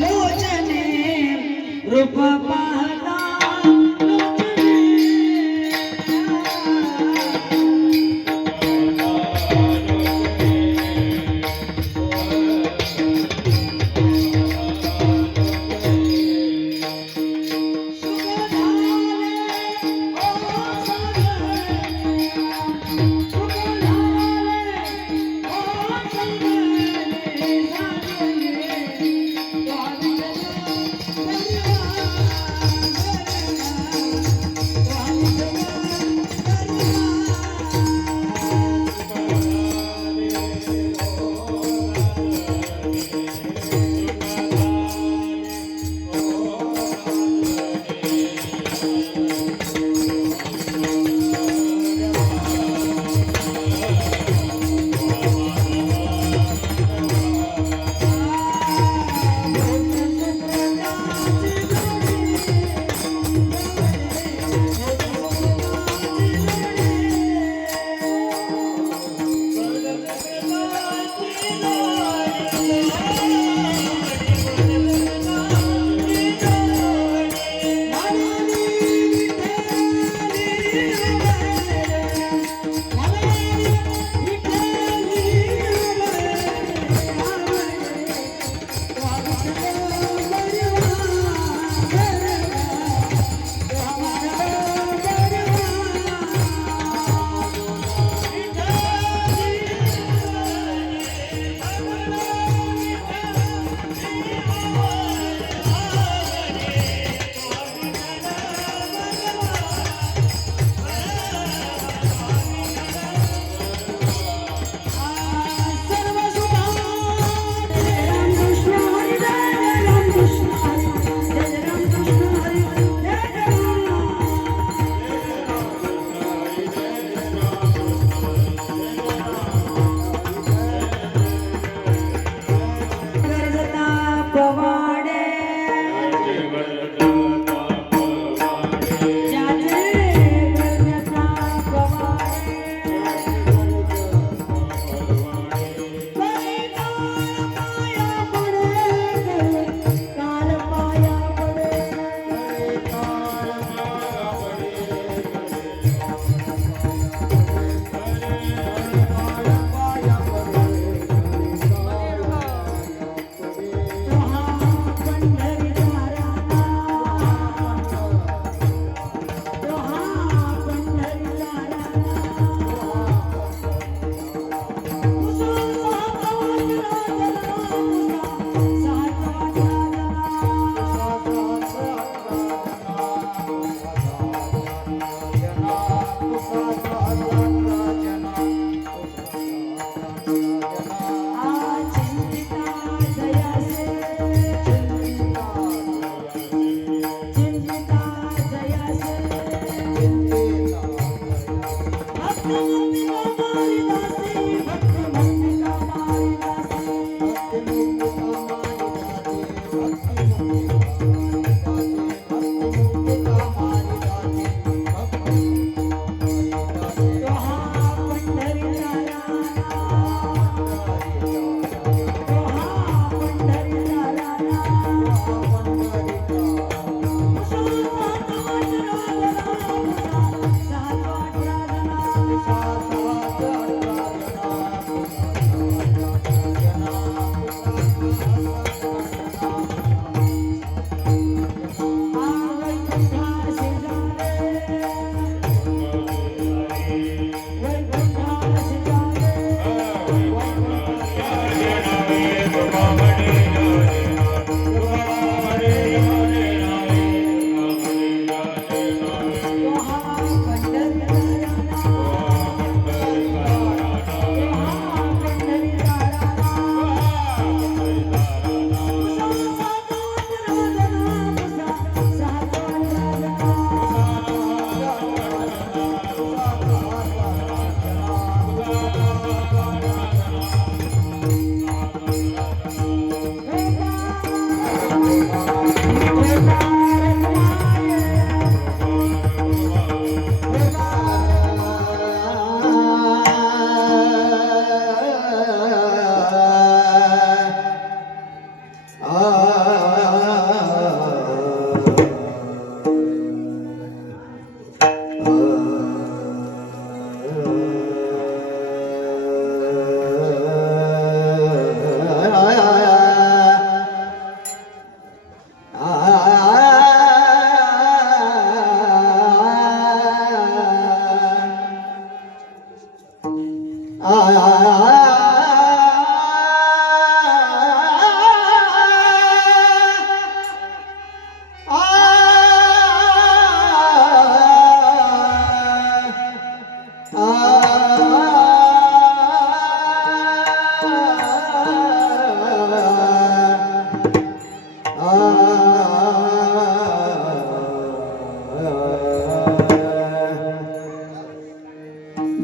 लोचने रूप पाहता सुख झाले ओ सागर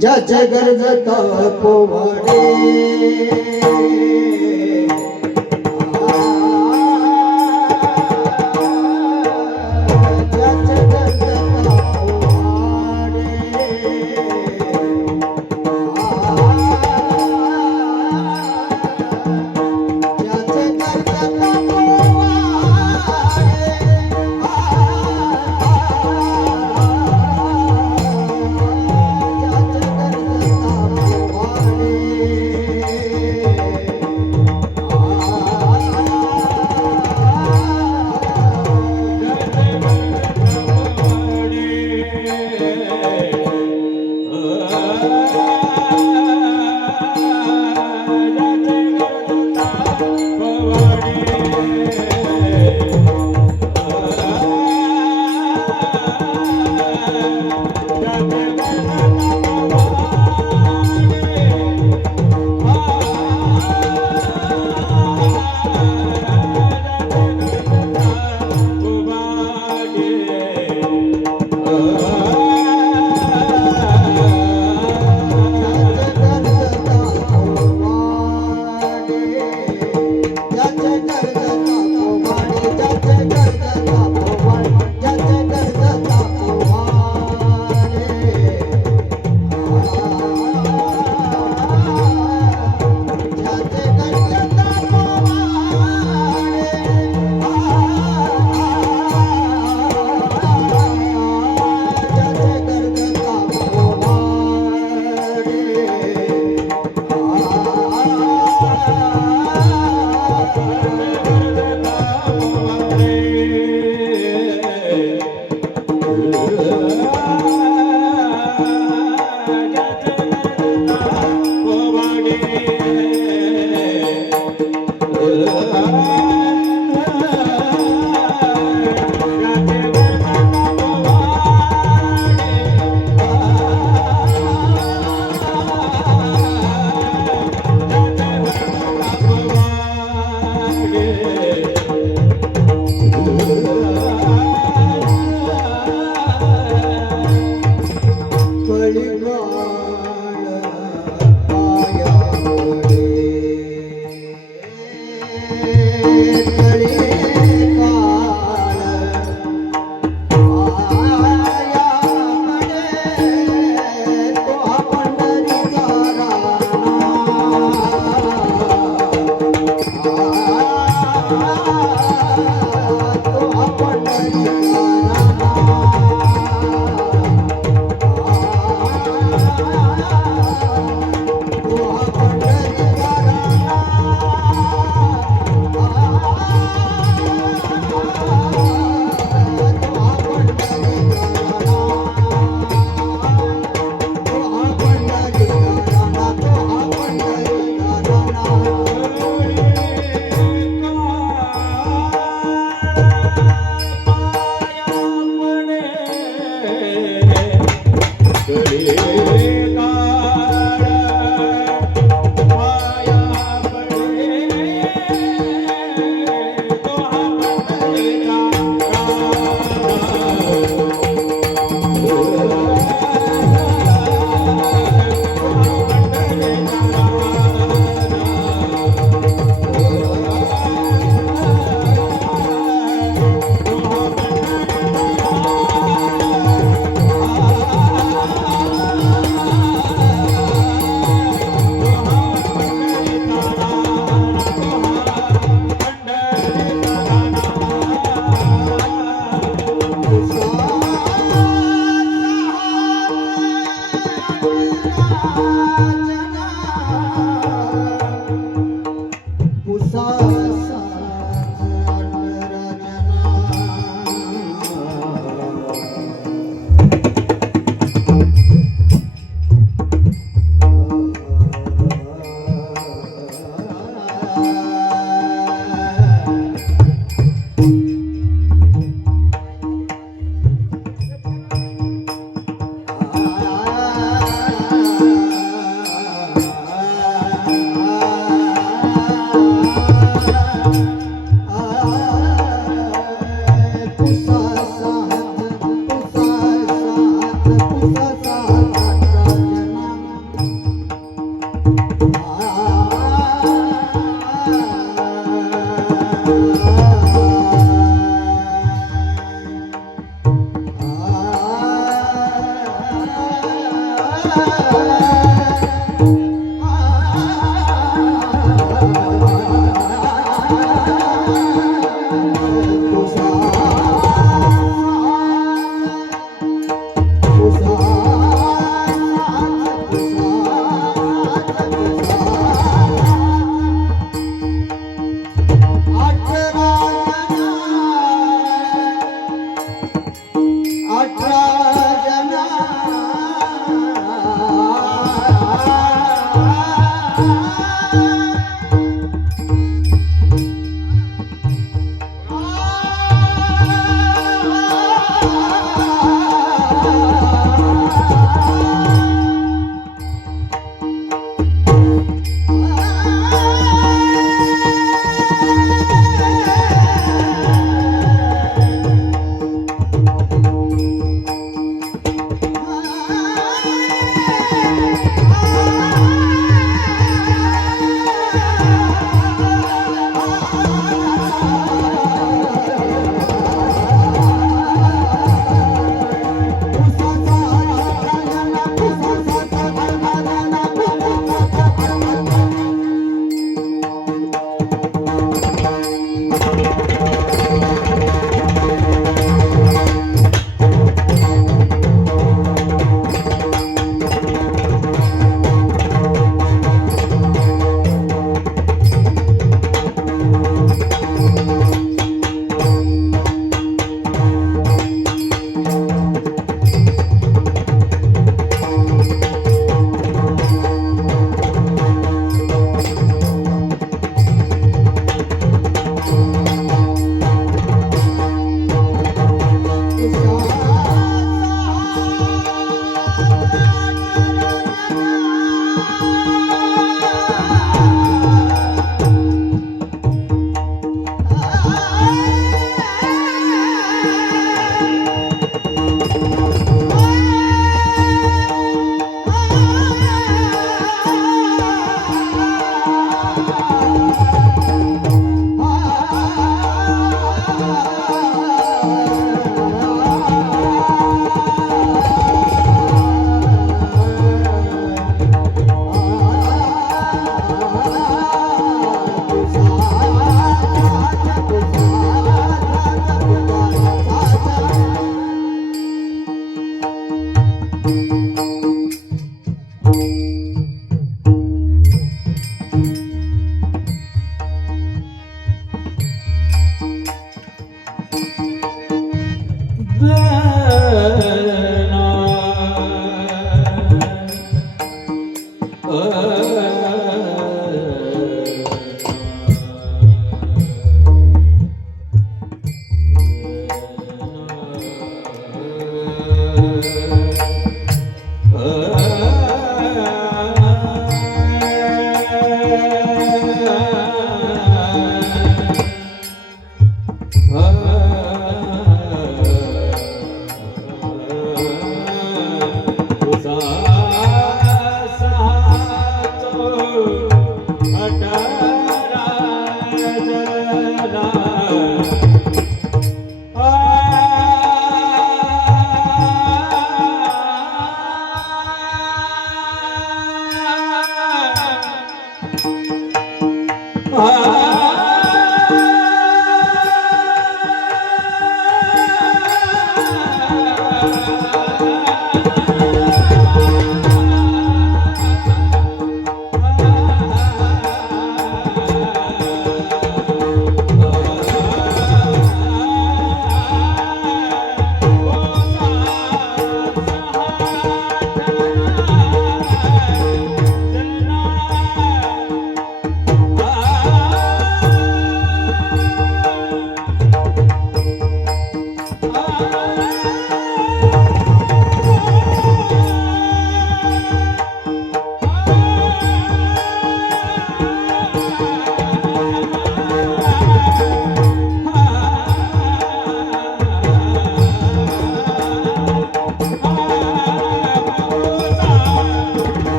ज्याचे गरजता पोवाडे ज्याचे गरजता पोवाडे ज्याचे गरजता अठरा जना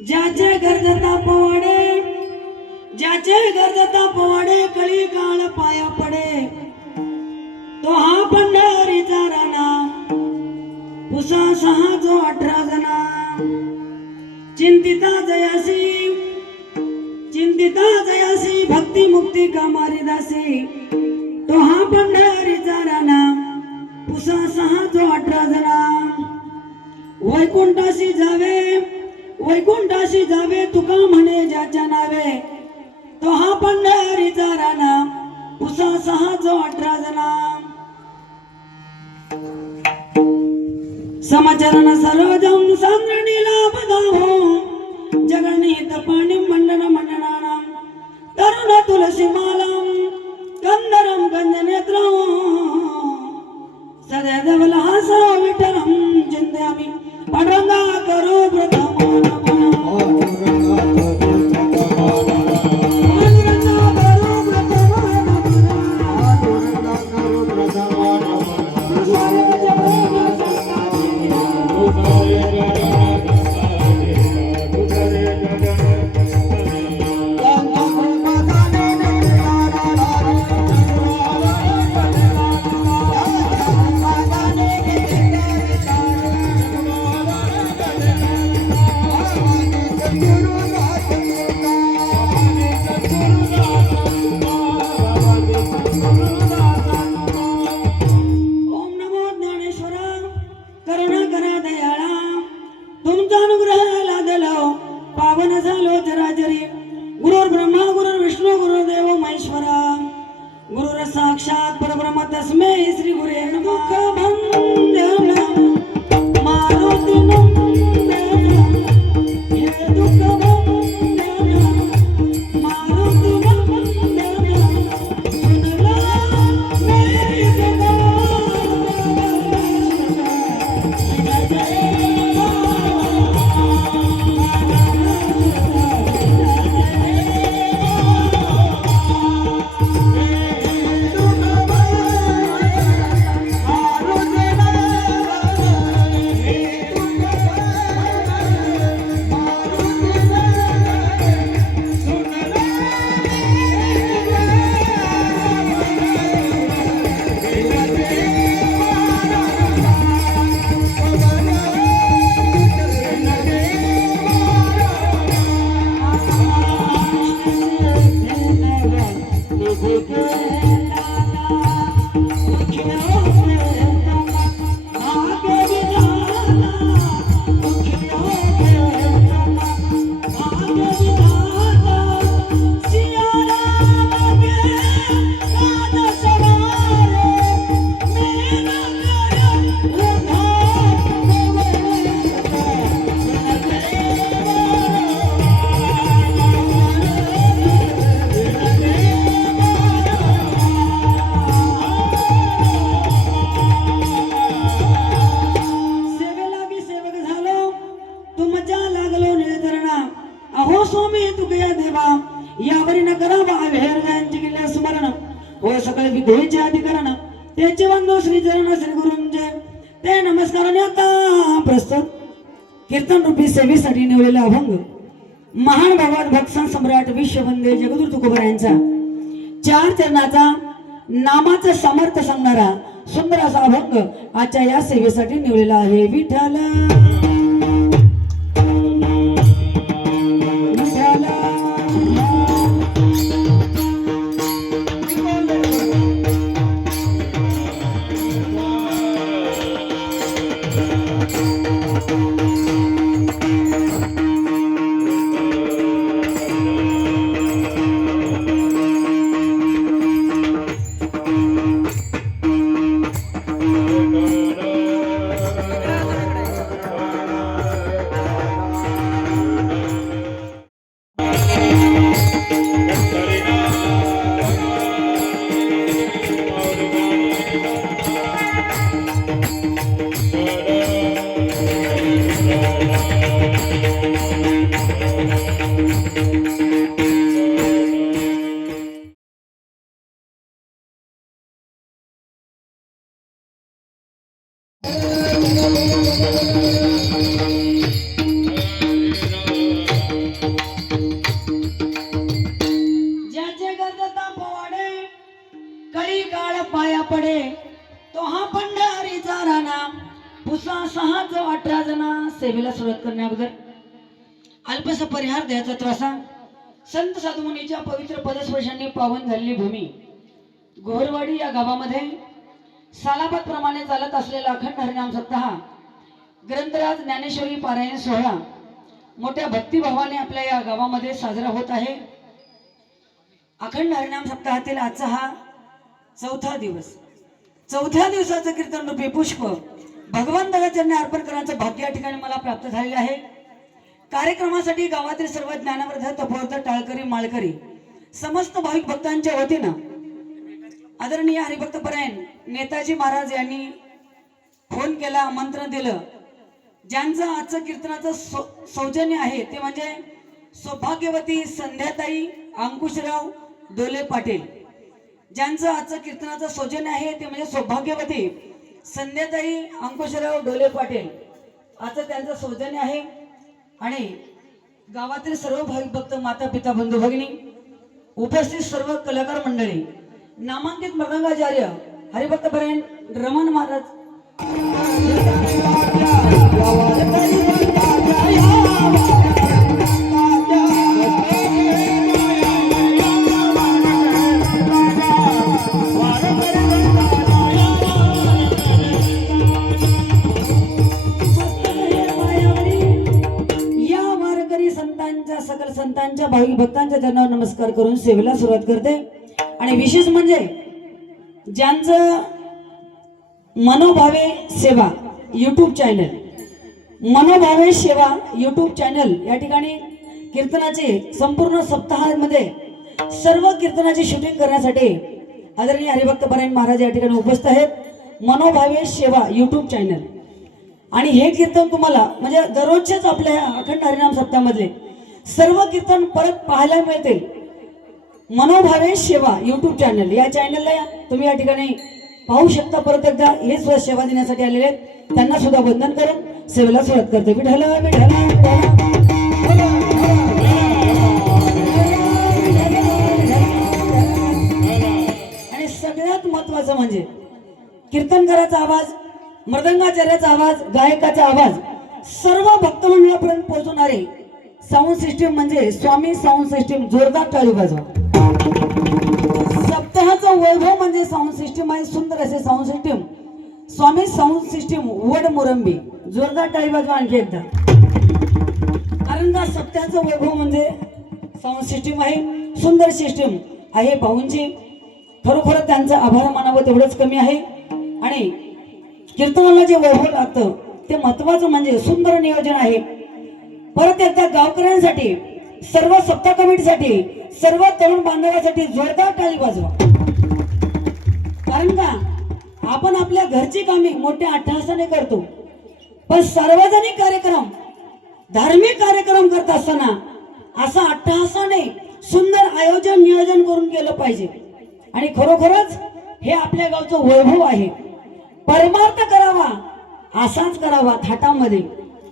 ज्याचे गरजता पोवाडे ज्याचे गरजता पोवाडे कळी काळ पाया पडे तो हा पंढरीचा राणा पुसा 6 जो 18 जना चिंतिता जयासी भक्ती मुक्ती कामारी दासी तो हा पंढरीचा राणा पुसा 6 जो 18 जना वैकुंठाशी जावे तुका म्हणे ज्याच्या नावे तो हा पंढरीचा राणा पुसा 6 जो 18 जना समाचरण सरोजम सांद्रणीला बधावो जगन्नीत पाणी मंडन मंडनानां तरुण तुलसी मालां कंदरम कंदनेत्रं सदैव लहासा विठ्ठलं चिंतयामि पांडुरंगा करो प्रथम साक्षात परब्रह्म तस्मै श्री गुरे नमः मारुती व सकल विद्येचे अधिकरण त्याचे बंधू श्री चरण श्री गुरुंचे ते नमस्काराने आता प्रस्तुत कीर्तन रूपी सेवेसाठी निवडलेला अभंग महान भगवत भक्त सम्राट विश्ववंदे जगद्गुरु तुकोबा यांचा 4 चरणाचा नामाचा समर्थ सांगणारा सुंदर असा अभंग आजच्या या सेवेसाठी निवडलेला आहे. विठ्ठल ज्याचे गर्दता पोवाडे कळी काळ पाया पडे तो हा पंढरीचा राणा पुसा 6-18 जना सेवेला सुरुवात करण्या अगोदर अल्पसा परिहार द्यायचा त्रासा संत साधू मुनीच्या पवित्र पदस्पर्शांनी पावन झालेली भूमी गोहरवाडी या गावामध्ये सालाबाद प्रमाणे चालत असलेला अखंड हरिनाम सप्ताह ग्रंथराज ज्ञानेश्वरी पारायण सोहळा मोठ्या भक्तिभावाने आपल्या या गावामध्ये साजरा होत आहे. अखंड हरिनाम सप्ताहातील आजचा हा चौथा दिवस. चौथ्या दिवसाचं कीर्तन रूपी पुष्प भगवंताला चरणी अर्पण करण्याचं भाग्य या ठिकाणी मला प्राप्त झालेलं आहे. कार्यक्रमासाठी गावातील सर्व ज्ञानवर्ध तपोवर्ध टाळकरी माळकरी समस्त भाविक भक्तांच्या वतीनं आदरणीय हरिभक्त परायण नेताजी महाराज यांनी फोन केला, आमंत्रण दिलं. ज्यांचं आजचं कीर्तनाचं सौजन्य आहे ते म्हणजे सौभाग्यवती संध्याताई अंकुशराव डोले पाटील. ज्यांचं आजचं कीर्तनाचं सौजन्य आहे ते म्हणजे सौभाग्यवती संध्याताई अंकुशराव डोले पाटील. आजचं त्यांचं सौजन्य आहे. आणि गावातील सर्व भाविक भक्त माता पिता बंधू भगिनी उपस्थित सर्व कलाकार मंडळी नामांकित मृदंगाचार्य हरिभक्त परायण रमण महाराज सकल संतांच्या भाविक भक्तांच्या चरणावर नमस्कार करून सेवेला सुरुवात करते. आणि विशेष म्हणजे ज्यांचं मनोभावे सेवा यूट्यूब चॅनल मनोभावे सेवा यूट्यूब चॅनल या ठिकाणी कीर्तनाचे संपूर्ण सप्ताहामध्ये सर्व कीर्तनाची शूटिंग करण्यासाठी आदरणीय हरिभक्त परायण महाराज या ठिकाणी उपस्थित आहेत. मनोभावे सेवा यूट्यूब चॅनल. आणि हे कीर्तन तुम्हाला म्हणजे दररोजच्याच आपल्या अखंड हरिनाम सप्ताहामधले सर्व कीर्तन परत पाहायला मिळते. मनोभावे सेवा यूट्यूब चॅनल या चॅनलला तुम्ही या ठिकाणी पाहू शकता. परत एकदा हे सुद्धा सेवा देण्यासाठी आलेले आहेत. त्यांना सुद्धा वंदन करून सेवेला सुरुवात करते. विठ्ठल आणि सगळ्यात महत्वाचं म्हणजे कीर्तनकाराचा आवाज, मृदंगाचार्याचा आवाज, गायकाचा आवाज सर्व भक्त मंडळापर्यंत पोहोचवणारे साऊंड सिस्टीम म्हणजे स्वामी साऊंड सिस्टीम. जोरदार टाळी वाजवा. सप्ताहाचा वैभव म्हणजे साऊंड सिस्टीम आहे. सुंदर असे साऊंड सिस्टीम स्वामी साऊंड सिस्टीम वड मुरंबी. जोरदार टाळी वाजवा आणखी एकदा. कारण का सप्ताहाचं वैभव म्हणजे साऊंड सिस्टीम आहे. सुंदर सिस्टीम आहे भाऊंची. खरोखर त्यांचा आभार मानावं तेवढंच कमी आहे. आणि कीर्तनाला जे वैभव लागतं ते महत्वाचं म्हणजे सुंदर नियोजन आहे. परत एकदा गावकऱ्यांसाठी, सर्व सप्ताह कमिटीसाठी, सर्व तरुण बांधवांसाठी जोरदार टाळी वाजवा. कारण का आपण आपल्या घरची कामे मोठ्या अट्टहासाने करतो, पण सार्वजनिक कार्यक्रम, धार्मिक कार्यक्रम करत असताना असा अट्टहासाने सुंदर आयोजन नियोजन करून केलं पाहिजे. आणि खरोखरच हे आपल्या गावचं वैभव आहे. परमार्थ करावा असाच करावा थाटामध्ये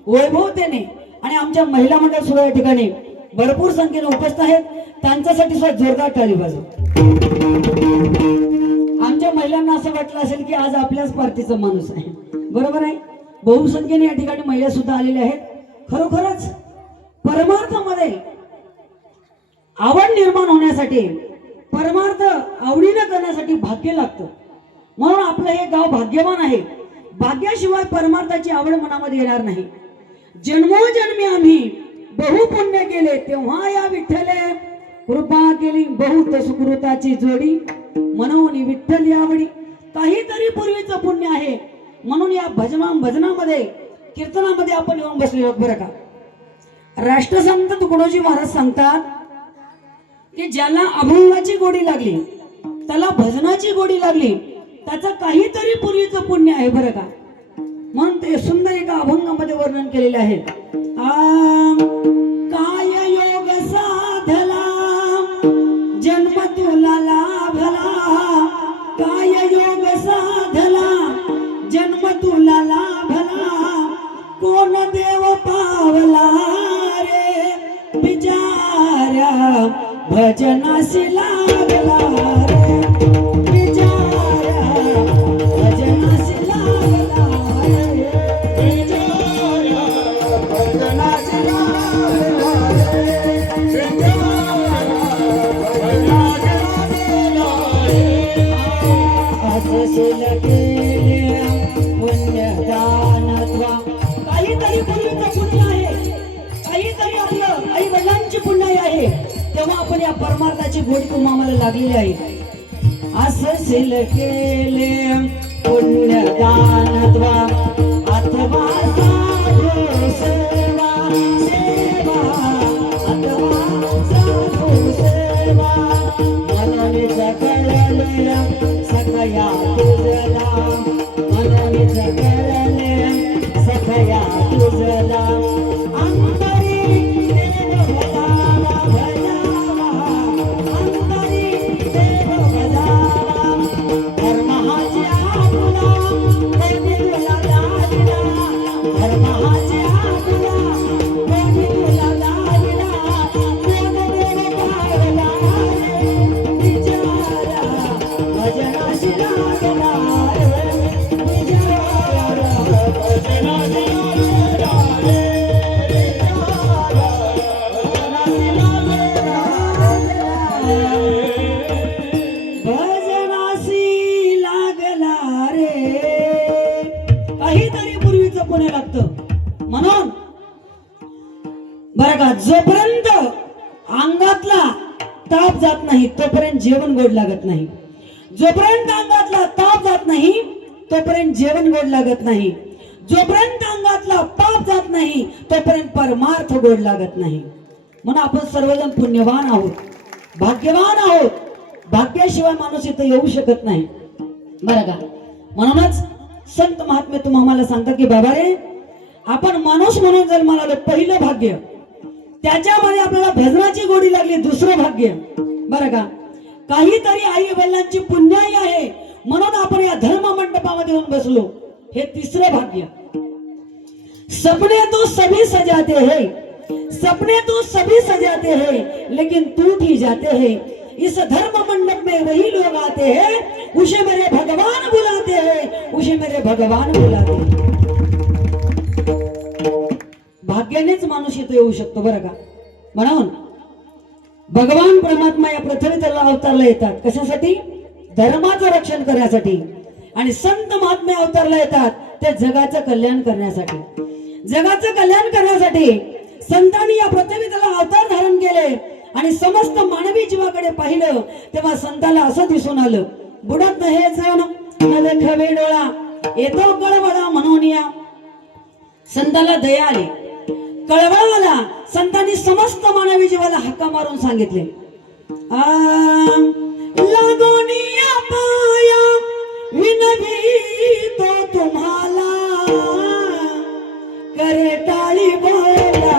वैभवतेने. आणि आमच्या महिला मंडळ सुद्धा या ठिकाणी भरपूर संख्येने उपस्थित आहेत. त्यांच्यासाठी सुद्धा जोरदार टाळी वाजवा. आमच्या महिलांना असं वाटलं असेल की आज आपल्याच पार्टीचा माणूस आहे. बरोबर आहे. बहुसंख्येने या ठिकाणी महिला सुद्धा आलेल्या आहेत. खरोखरच परमार्थामध्ये आवड निर्माण होण्यासाठी, परमार्थ आवडीनं करण्यासाठी भाग्य लागतं. म्हणून आपलं हे गाव भाग्यवान आहे. भाग्याशिवाय परमार्थाची आवड मनामध्ये येणार नाही. जन्मोजन्मी आम्ही बहु पुण्य केले तेव्हा या विठ्ठले कृपा केली. बहुत सुकृताची जोडी म्हणून विठ्ठल यावडी. काहीतरी पूर्वीचं पुण्य आहे म्हणून या भजनामध्ये कीर्तनामध्ये आपण येऊन बसलेलो बरं का. राष्ट्रसंत तुकडोजी महाराज सांगतात की ज्याला अभंगाची गोडी लागली, त्याला भजनाची गोडी लागली, त्याचं काहीतरी पूर्वीचं पुण्य आहे बरं का. म्हणून ते सुंदर एका अभंगामध्ये वर्णन केलेले आहे. काय योग साधला जन्म तुला लाभला, काय योग साधला जन्म तुला भजनाशी लागला रे विचारा भजनाशी लागला रे विचारा भजनाची लागला रे विचारा भजनाची लागला रे असशील केल्या पुण्यदानत्वा काहीतरी पूर्वीचं पुण्य आहे काहीतरी आपलं आई वडिलांची पुण्याई आहे तेव्हा आपण या परमार्थाची गोडी तुम्हा आम्हाला लागलेली आहे असशील केले पुण्यदानत्वा अथवा साधू सेवा सेवा अथवा साधू सेवा मननीच कळले सखया तुझला मननीच कळले सखया तुझला अंतरी देव भजावा भजावा अंतरी देव भजावा धर्माची आपुला कोणी तुला लाविला धर्माची आपुला कोणी तुला लाविला कोण देव पावला विचारा भजनाशी लागला रे विचारा भजनाची लागला रे भजनाशी लागला रे काहीतरी पूर्वीचं पुणे लागतं म्हणून बरं का जोपर्यंत अंगातला ताप जात नाही तोपर्यंत जेवण गोड लागत नाही जोपर्यंत अंगातला ताप जात नाही तोपर्यंत जेवण गोड लागत नाही जोपर्यंत अंगातला पाप जात नाही तोपर्यंत परमार्थ गोड लागत नाही म्हणून आपण सर्वजण पुण्यवान आहोत भाग्यवान आहोत भाग्याशिवाय माणूस इथं येऊ शकत नाही बरं का म्हणूनच संत महात्मे तुम्हाला सांगतात की बाबा रे आपण माणूस म्हणून जन्माला आलो पहिलं भाग्य त्याच्यामध्ये आपल्याला भजनाची गोडी लागली दुसरं भाग्य बरं का काहीतरी आई वडिलांची पुण्याई आहे म्हणून आपण या धर्म मंडपामध्ये येऊन बसलो हे तिसरं भाग्य सपने तो सभी सजाते हैं सपने तो सभी सजाते हैं लेकिन टूट ही जाते हैं इस धर्म मंडप में वही लोग आते हैं उसे मेरे भगवान बुलाते हैं उसे मेरे भगवान बुलाते हैं भाग्यानेच माणूस इथे येऊ शकतो बरं का म्हणून भगवान परमात्मा या पृथ्वी तलाला अवतारला येतात कशासाठी धर्माचं रक्षण करण्यासाठी आणि संत महात्मे अवतारला येतात ते जगाचं कल्याण करण्यासाठी जगाचं कल्याण करण्यासाठी संतांनी या पृथ्वी तलाला अवतार धारण केले आणि समस्त मानवी जीवाकडे पाहिलं तेव्हा संताला असं दिसून आलं बुडत हे जण न देखावे डोळा येतो कळवळा म्हणून या संताला दया आली कळवळा आला संतांनी समस्त मानवी जीवाला हाका मारून सांगितले लागोनिया पाया विनवी तो तुम्हाला करे टाळी बोला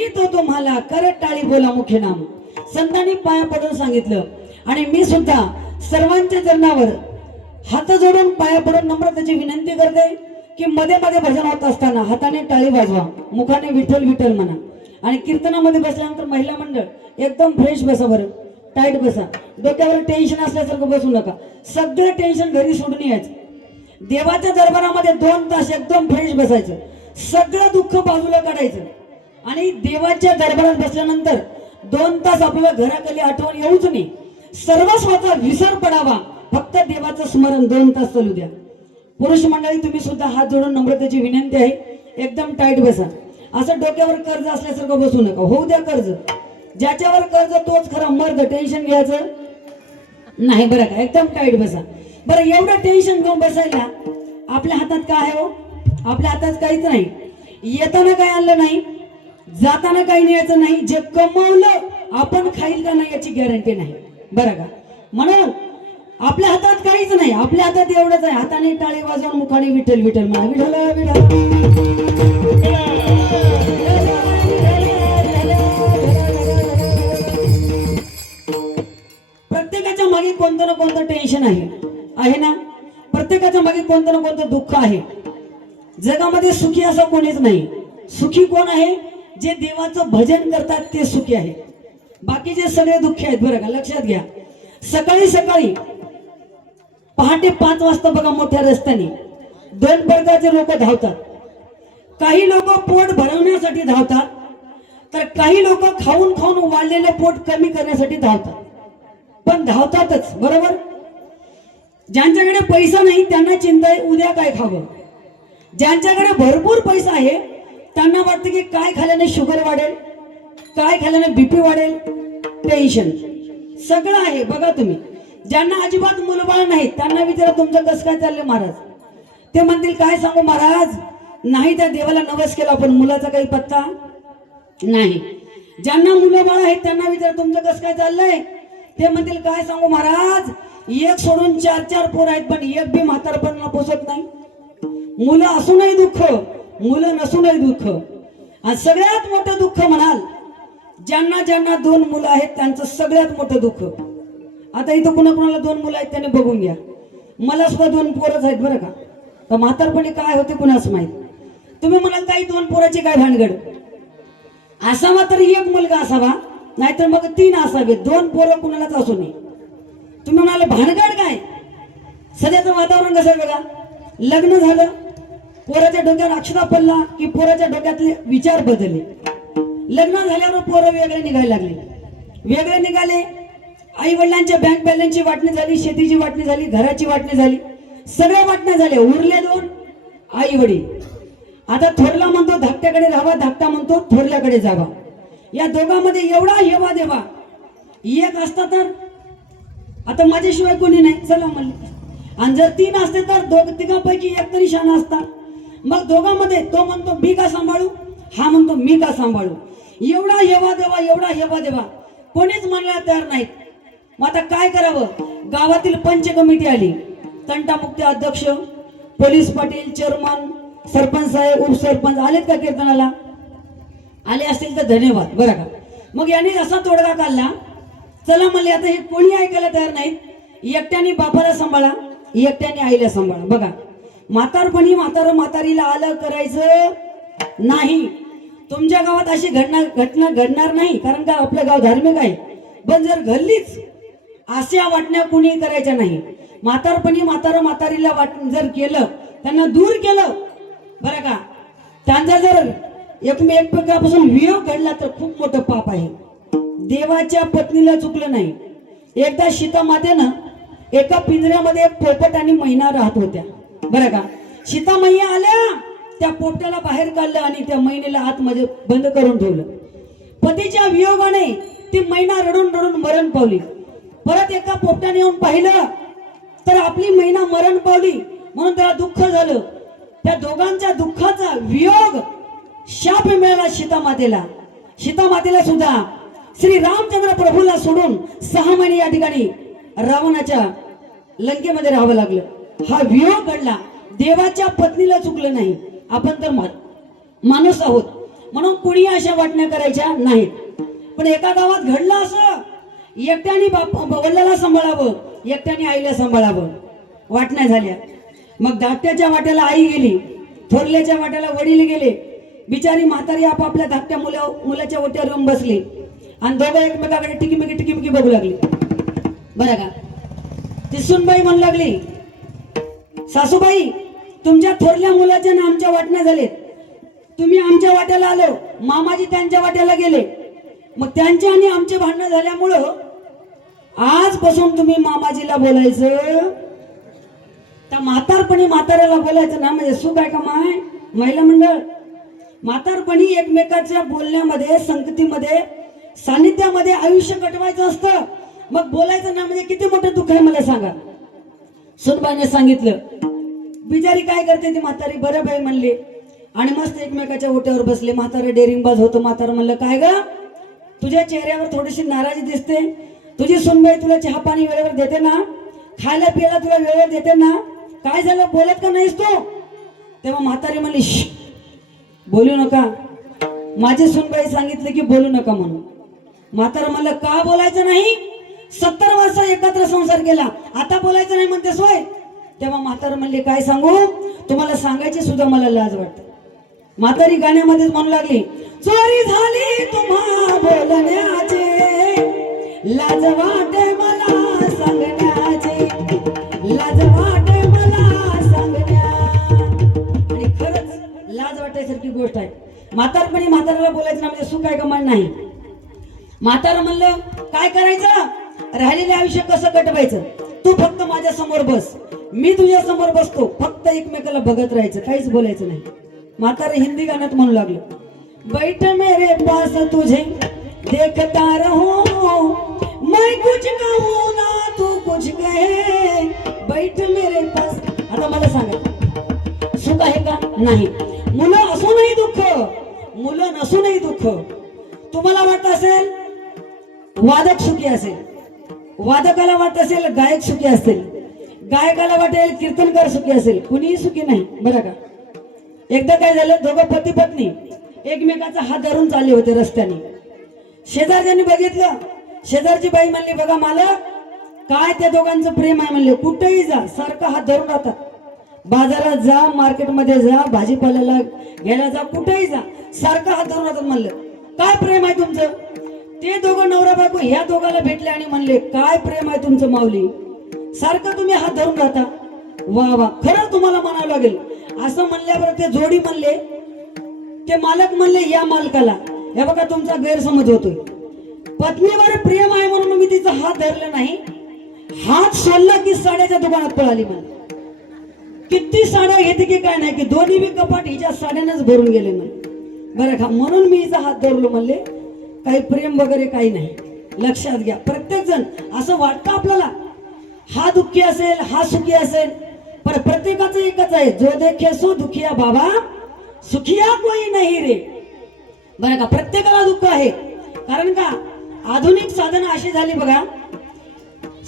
मी तो तुम्हाला करत टाळी बोला मुख्य नाम. संतांनी पाया पडून सांगितलं आणि मी सुद्धा सर्वांच्या चरणावर हात जोडून पाया पडून नम्रतेची विनंती करते की मध्ये मध्ये भजन होत असताना हाताने टाळी वाजवा, मुखाने विठ्ठल विठ्ठल म्हणा. आणि कीर्तनामध्ये बसल्यानंतर महिला मंडळ एकदम फ्रेश बसा, बरं टाईट बसा, डोक्यावर टेन्शन असल्यासारखं बसू नका, सगळं टेन्शन घरी सोडून यायचं. देवाच्या दरबारामध्ये 2 तास एकदम फ्रेश बसायचं, सगळं दुःख बाजूला काढायचं आणि देवाच्या दरबारात बसल्यानंतर 2 तास आपल्याला घराखाली आठवण येऊच नाही, सर्वस्वाचा विसर पडावा, फक्त देवाचं स्मरण 2 तास चालू द्या. पुरुष मंडळी तुम्ही सुद्धा हात जोडून नम्रतेची विनंती आहे, एकदम टाईट बसा. असं डोक्यावर कर्ज असल्यासारखं बसू नका, होऊ द्या कर्ज, ज्याच्यावर कर्ज तोच खरा मर्द, टेन्शन घ्यायचं नाही बरं का, एकदम टाईट बसा. बरं एवढं टेन्शन घेऊन बसायला आपल्या हातात काय आहे हो? आपल्या हातात काहीच नाही. येताना काय आणलं नाही, जाताना काही न्यायचं नाही, जे कमवलं आपण खाईल का नाही याची गॅरंटी नाही बरं का. म्हणून आपल्या हातात काहीच नाही, आपल्या हातात एवढंच आहे, हाताने टाळी वाजवून मुखाने विठ्ठल विठ्ठल म्हणा, विठ्ठल विठ्ठल. प्रत्येकाच्या मागे कोणतं ना कोणतं टेन्शन आहे ना, प्रत्येकाच्या मागे कोणतं ना कोणतं दुःख आहे. जगामध्ये सुखी असं कोणीच नाही. सुखी कोण आहे? जे देवाचं भजन करतात ते सुखी आहे, बाकीचे सगळे दुःखी आहेत बरं का, लक्षात घ्या. सकाळी सकाळी पहाटे 5 वाजता बघा मोठ्या रस्त्याने 2 प्रकारचे लोक धावतात. काही लोक पोट भरवण्यासाठी धावतात, तर काही लोक खाऊन खाऊन वाढलेले पोट कमी करण्यासाठी धावतात, पण धावतातच बरोबर. ज्यांच्याकडे पैसा नाही त्यांना चिंता आहे उद्या काय खावं, ज्यांच्याकडे भरपूर पैसा आहे त्यांना वाटतं की काय खाल्याने शुगर वाढेल, काय खाल्याने बीपी वाढेल, टेन्शन सगळं आहे बघा तुम्ही. ज्यांना अजिबात मुलबाळ नाही त्यांना विचारा तुमचं कसं काय चाललंय महाराज, ते म्हणतील काय सांगू महाराज, नाही त्या देवाला नवस केला पण मुलाचा काही पत्ता नाही. ज्यांना मुलं बाळ आहेत त्यांना विचारा तुमचं कसं काय चाललंय, ते म्हणतील काय सांगू महाराज, एक सोडून 4 पोर आहेत पण एक बी म्हातारपणाला पोचत नाही. मुलं असूनही दुःख, मुलं नसूनही दुःख. आणि सगळ्यात मोठं दुःख म्हणाल ज्यांना ज्यांना 2 मुलं आहेत त्यांचं सगळ्यात मोठं दुःख. आता इथं कुणाकुणाला 2 मुलं आहेत त्याने बघून घ्या, मला सुद्धा 2 पोरच आहेत बरं का. तर म्हातारपणी काय होते कुणाच माहित. तुम्ही म्हणाल ताई 2 पोराची काय भानगड, असावा तर 1 मुलगा असावा, नाहीतर मग 3 असावे, 2 पोरं कुणालाच असू नये. तुम्ही म्हणाले भानगड काय, सध्याचं वातावरण कसं आहे बघा, लग्न झालं पोराच्या डोक्यावर अक्षता पडला की पोराच्या डोक्यातले विचार बदलले, लग्न झाल्यावर पोरं वेगळे निघायला लागले, वेगळे निघाले, आई वडिलांच्या बँक बॅलन्सची वाटणी झाली, शेतीची वाटणी झाली, घराची वाटणी झाली, सगळ्या वाटण्या झाल्या, उरले 2 आई वडील. आता थोरला म्हणतो धाकट्याकडे राहावा, धाकटा म्हणतो थोरल्याकडे जावा. या दोघांमध्ये एवढा हेवा देवा, एक असता तर आता माझ्याशिवाय कोणी नाही चला म्हणले, आणि जर 3 असते तर तिघांपैकी एक तरी शाणा असता. मग दोघांमध्ये तो म्हणतो मी का सांभाळू, हा म्हणतो मी का सांभाळू. एवढा हेवा देवा, एवढा हेवा देवा, कोणीच म्हणायला तयार नाहीत. मग आता काय करावं, गावातील पंच कमिटी आली, तंटामुक्ती अध्यक्ष, पोलीस पाटील, चेअरमन, सरपंच साहेब, उपसरपंच आलेत का कीर्तनाला, आले असतील तर धन्यवाद बरं का. मग यांनी असा तोडगा काढला, चला म्हणले आता हे कोणी ऐकायला तयार नाहीत, एकट्याने बापाला सांभाळा, एकट्याने आईला सांभाळा. बघा म्हातारपणी म्हातारीला आलं करायचं नाही. तुमच्या गावात अशी घटना घडणार नाही, कारण का आपलं गाव धार्मिक आहे, पण जर घडलीच अशा वाटण्या कुणी करायच्या नाही. म्हातारपणी म्हातारीला जर केलं, त्यांना दूर केलं बरं का, त्यांचा जर एकमेकापासून वियोग घडला तर खूप मोठं पाप आहे. देवाच्या पत्नीला चुकलं नाही. एकदा सीता मातेनं एका पिंजऱ्यामध्ये एक पोपट आणि मैना राहत होत्या बरं का. सीता मैया आल्या, त्या पोपटाला बाहेर काढलं आणि त्या मैनेला आतमध्ये बंद करून ठेवलं. पतीच्या वियोगाने ती मैना रडून रडून मरण पावली. परत एका पोपटाने येऊन पाहिलं तर आपली मैना मरण पावली, म्हणून त्याला दुःख झालं. त्या दोघांच्या दुःखाचा वियोग शाप मिळाला सीतामातेला. सीतामातेला सुद्धा श्री रामचंद्र प्रभूला सोडून 6 महिने या ठिकाणी रावणाच्या लंकेमध्ये राहावं लागलं. हा वियोग घडला. देवाच्या पत्नीला चुकलं नाही. आपण तर माणूस आहोत, म्हणून कुणी अशा वाटण्या करायच्या नाहीत. पण एका गावात घडलं असं, एकट्याने वडिलाला सांभाळावं, एकट्याने आईला सांभाळावं, वाटण्या झाल्या. मग धाकट्याच्या वाट्याला आई गेली, थोरल्याच्या वाट्याला वडील गेले. बिचारी म्हातारी आपापल्या धाकट्या मुलाच्या ओट्यावर येऊन बसली आणि दोघं एकमेकाकडे टिकीमिकी बघू लागली. बरं का, ती सुनबाई म्हणू लागली, सासूबाई तुमच्या थोरल्या मुलाच्या ना आमच्या वाटण्या झालेत, तुम्ही आमच्या वाट्याला आलो, मामाजी त्यांच्या वाट्याला गेले, मग त्यांचे आणि आमचे भांडणं झाल्यामुळं आजपासून तुम्ही मामाजीला बोलायचं, त्या म्हातारपणी म्हाताऱ्याला बोलायचं ना, म्हणजे सुख आहे का माय महिला मंडळ. म्हातारपणी एकमेकाच्या बोलण्यामध्ये, संगतीमध्ये, सानिध्यामध्ये आयुष्य कटवायचं असतं. मग बोलायचं ना म्हणजे किती मोठं दुःख आहे मला सांगा. सुनबाईने सांगितलं. बिचारी काय करते ती म्हातारी, बरं बाई म्हणले आणि मस्त एकमेकाच्या ओट्यावर बसले. म्हातारे डेरिंगबाज होतं. म्हातारं म्हणलं, काय ग तुझ्या चेहऱ्यावर थोडीशी नाराजी दिसते, तुझी सुनबाई तुला चहा पाणी वेळेवर देते ना, खायला पियला तुला वेळेवर देते ना, काय झालं बोलत का नाहीस तू. तेव्हा म्हातारी म्हणली, श बोलू नका, माझी सुनबाई सांगितले की बोलू नका म्हणून. म्हातारं म्हणलं, का बोलायचं नाही, 70 वर्ष एकत्र संसार केला, आता बोलायचं नाही म्हणते सोय. तेव्हा म्हातारं म्हणले, काय सांगू तुम्हाला, सांगायची सुद्धा मला लाज वाटते. म्हातारी गाण्यामध्येच म्हणू लागली, चोरी झाली तुम्हा बोलण्याचे, लाज वाटे मला सांगण्याचे, लाज वाटे मला सांगण्या. आणि खरंच लाज वाटायसारखी गोष्ट आहे. म्हातारपणी म्हाताऱ्याला बोलायचं ना म्हणजे सुख आहे का मान नाही. म्हातारं म्हणलं, काय करायचं, राहिलेले आयुष्य कसं कटवायचं, तू फक्त माझ्या समोर बस, मी तुझ्या समोर बसतो, फक्त एकमेकाला बघत राहायचं, काहीच बोलायचं नाही. म्हातारं हिंदी गाण्यात म्हणू लागलं, बैठ मेरे पास तुझे देखता रहूं, मैं कुछ कहूं ना तू कुछ कहे, बैठ मेरे पास. आता मला सांगा, सुख आहे का नाही. मुलं असूनही दुःख, मुलं नसूनही दुःख. तुम्हाला वाटत असेल वादक सुखी असेल, वादकाला वाटत असेल गायक सुखी असेल, गायकाला वाटेल कीर्तनकार सुखी असेल, कुणीही सुखी नाही. बरं का, एकदा काय झालं, दोघं पती पत्नी एकमेकाचा हात धरून चालले होते रस्त्याने. शेजारच्यांनी बघितलं, शेजारची बाई म्हणली, बघा मालक काय त्या दोघांचं प्रेम आहे म्हणले, कुठेही जा सारखं हात धरून राहतात, बाजारात जा, मार्केटमध्ये जा, भाजीपाल्याला घ्यायला जा, कुठेही जा सारखं हात धरून राहतात. म्हणलं, काय प्रेम आहे तुमचं. ते दोघं नवरा बायको ह्या दोघाला भेटले आणि म्हणले, काय प्रेम आहे तुमचं माऊली, सारखं तुम्ही हात धरून राहता. वा वा, खरंच तुम्हाला म्हणावं लागेल. असं म्हणल्यावर ते जोडी म्हणले, ते मालक म्हणले या मालकाला, हे बघा तुमचा गैरसमज होतोय, पत्नीवर प्रेम आहे म्हणून मी तिचा हात धरला नाही, हात सोडला की साड्याच्या दुकानात पळाली. म्हणले किती साड्या घेते की काय नाही, की दोन्ही बी कपाट हिच्या साड्यानेच भरून गेले. म्हणले बरं का, म्हणून मी हिचा हात धरलो. म्हणले काही प्रेम वगैरे काही नाही. लक्षात घ्या, प्रत्येक जण असं वाटतं आपल्याला, हा दुःखी असेल, हा सुखी असेल, पण प्रत्येकाचं एकच आहे, जो देखे सो दुखिया बाबा, सुखिया कोई नाही रे. बरं का, प्रत्येकाला दुःख आहे. कारण का, आधुनिक साधनं अशी झाली बघा,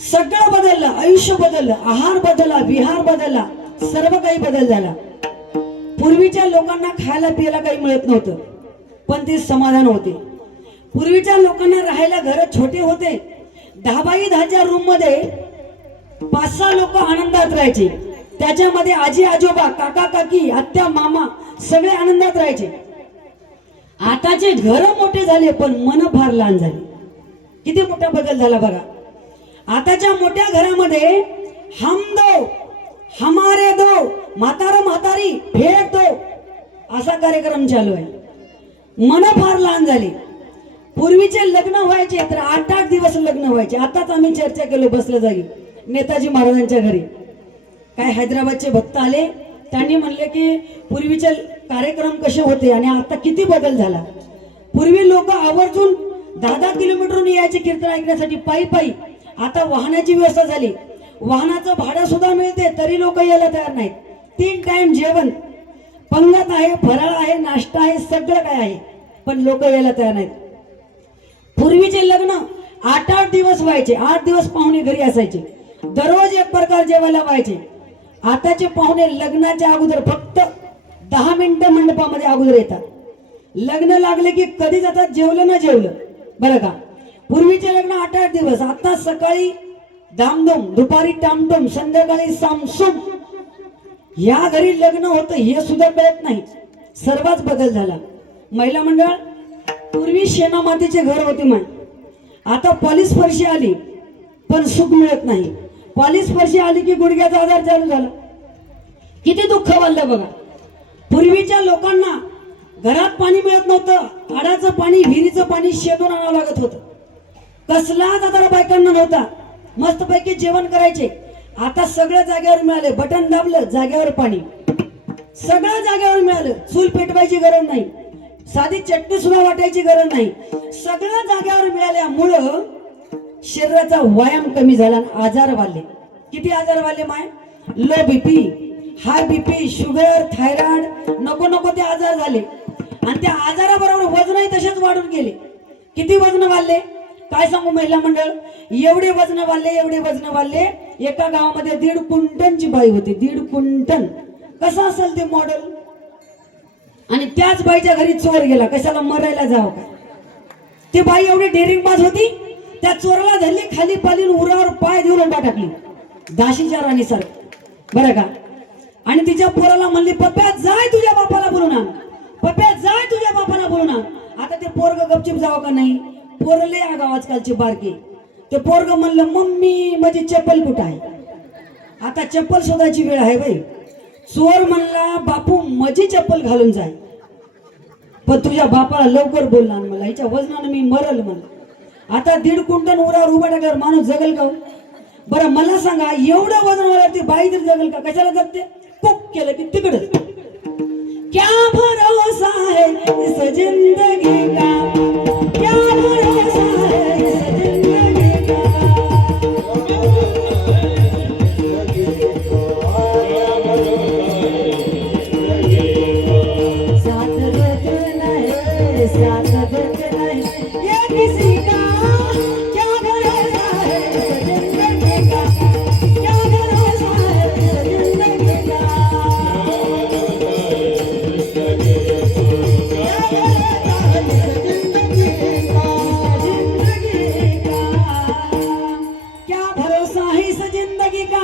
सगळं बदललं, आयुष्य बदललं, आहार बदलला, विहार बदलला, सर्व काही बदल झाला. पूर्वीच्या लोकांना खायला पियला काही मिळत नव्हतं, पण ते समाधान होते. पूर्वीच्या लोकांना राहायला घर छोटे होते, 10x10च्या रूम मध्ये 5-6 लोक आनंदात राहायचे. त्याच्यामध्ये आजी आजोबा, काका काकी, आत्या मामा सगळे आनंदात राहायचे. आताचे घर मोठे झाले पण मन फार लहान झाले. किती मोठा बदल झाला बघा. आताच्या मोठ्या घरामध्ये हम दो हमारे दो, म्हातारा म्हातारी फेक दो, असा कार्यक्रम चालू आहे. मन फार लहान झाली. पूर्वीचे लग्न व्हायचे तर 8-8 दिवस लग्न व्हायचे. आताच आम्ही चर्चा केलो बसल्या जागी नेताजी महाराजांच्या घरी. काय हैदराबादचे भक्त आले, त्यांनी म्हणले की पूर्वीचे कार्यक्रम कसे होते आणि आता किती बदल झाला. पूर्वी लोक आवर्जून 10-10 किलोमीटरहून यायचे कीर्तन ऐकण्यासाठी पायी पायी. आता वाहनाची व्यवस्था झाली, वाहनाचं भाडं सुद्धा मिळते तरी लोक यायला तयार नाहीत. 3 टाइम जेवण, पंगत आहे, फराळ आहे, नाश्ता आहे, सगळं काय आहे, पण लोक यायला तयार नाहीत. पूर्वीचे लग्न 8-8 दिवस व्हायचे, 8 दिवस पाहुणे घरी असायचे, दररोज एक प्रकार जेवायला व्हायचे. आताचे पाहुणे लग्नाच्या अगोदर फक्त 10 मिनिटं मंडपामध्ये अगोदर येतात. लग्न लागले की कधी जातात जेवलं ना जेवलं बरं का. पूर्वीचे लग्न 8-8 दिवस, आता सकाळी धामधूम, दुपारी टामटुम, संध्याकाळी सामसूम. या घरी लग्न होतं हे सुद्धा कळत नाही. सर्वच बदल झाला. महिला मंडळ, पूर्वी शेणा मातीचे घर होते माय, आता पॉलिश फरशी आली पण सुख मिळत नाही. पॉलिश फरशी आली की गुडघ्याचा आजार चालू झाला. किती दुःख वाढलं बघा. पूर्वीच्या लोकांना घरात पाणी मिळत नव्हतं, आडाचं पाणी, विहिरीचं पाणी शेतून आणावं लागत होतं. कसलाच आजार बायकांना नव्हता, मस्तपैकी जेवण करायचे. आता सगळं जागेवर मिळाले, बटन दाबलं जागेवर पाणी, सगळं जागेवर मिळालं. चूल पेटवायची गरज नाही, साधी चटणी सुद्धा वाटायची गरज नाही, सगळं जागेवर मिळाल्यामुळं शरीराचा व्यायाम कमी झाला आणि आजार वाढले. किती आजार वाढले माय? Low BP, high BP, sugar, thyroid, नको नको ते आजार झाले. आणि त्या आजाराबरोबर वजनही तसेच वाढून गेले. किती वजन वाढले काय सांगू महिला मंडळ. एवढे वजन वाढले, एवढे वजन वाढले. एका गावामध्ये 1.5 क्विंटलची बाई होती, 1.5 क्विंटल. कसं असेल ते मॉडेल. आणि त्याच बाईच्या घरी चोर गेला, कशाला मरायला जावं का. ती बाई एवढी डेअरिंगबाज होती, त्या चोराला धरली, खाली पालीन उरावर पाय देऊन उभा टाकली, दाशीच्या राणीसारखं बरं का. आणि तिच्या पोराला म्हणली, पप्प्या जाय तुझ्या बापाला बोलून आण, पप्प्या जाय तुझ्या बापाला बोलून आण. आता ते पोरग गपचिप जावं का नाही. पोरले आगाव आजकालचे बारके. ते पोरग म्हणलं, मम्मी माझी चप्पल कुठं आहे. आता चप्पल शोधायची वेळ आहे बाई. चोर म्हणला, बापू माझी चप्पल घालून जाय, पण तुझ्या बापाला लवकर बोलला मला, हिच्या वजनानं मी मरल म्हणलं. आता 1.5 क्विंटल उरावर उभा टाकल्यावर माणूस जगल का? बरं मला सांगा, एवढं वजन वाढल्यावर ती बाई तरी जगल का? कशाला जगते? कुक केलं की तिकडच. क्या भरोसा है इस जिंदगी का, क्या भरोसा है इस जिंदगी का. साथ देते नहीं, साथ देते नहीं ये किसी का, क्या भरोसा है इस जिंदगी का, क्या भरोसा है इस जिंदगी का. क्या भरोसा है इस जिंदगी का,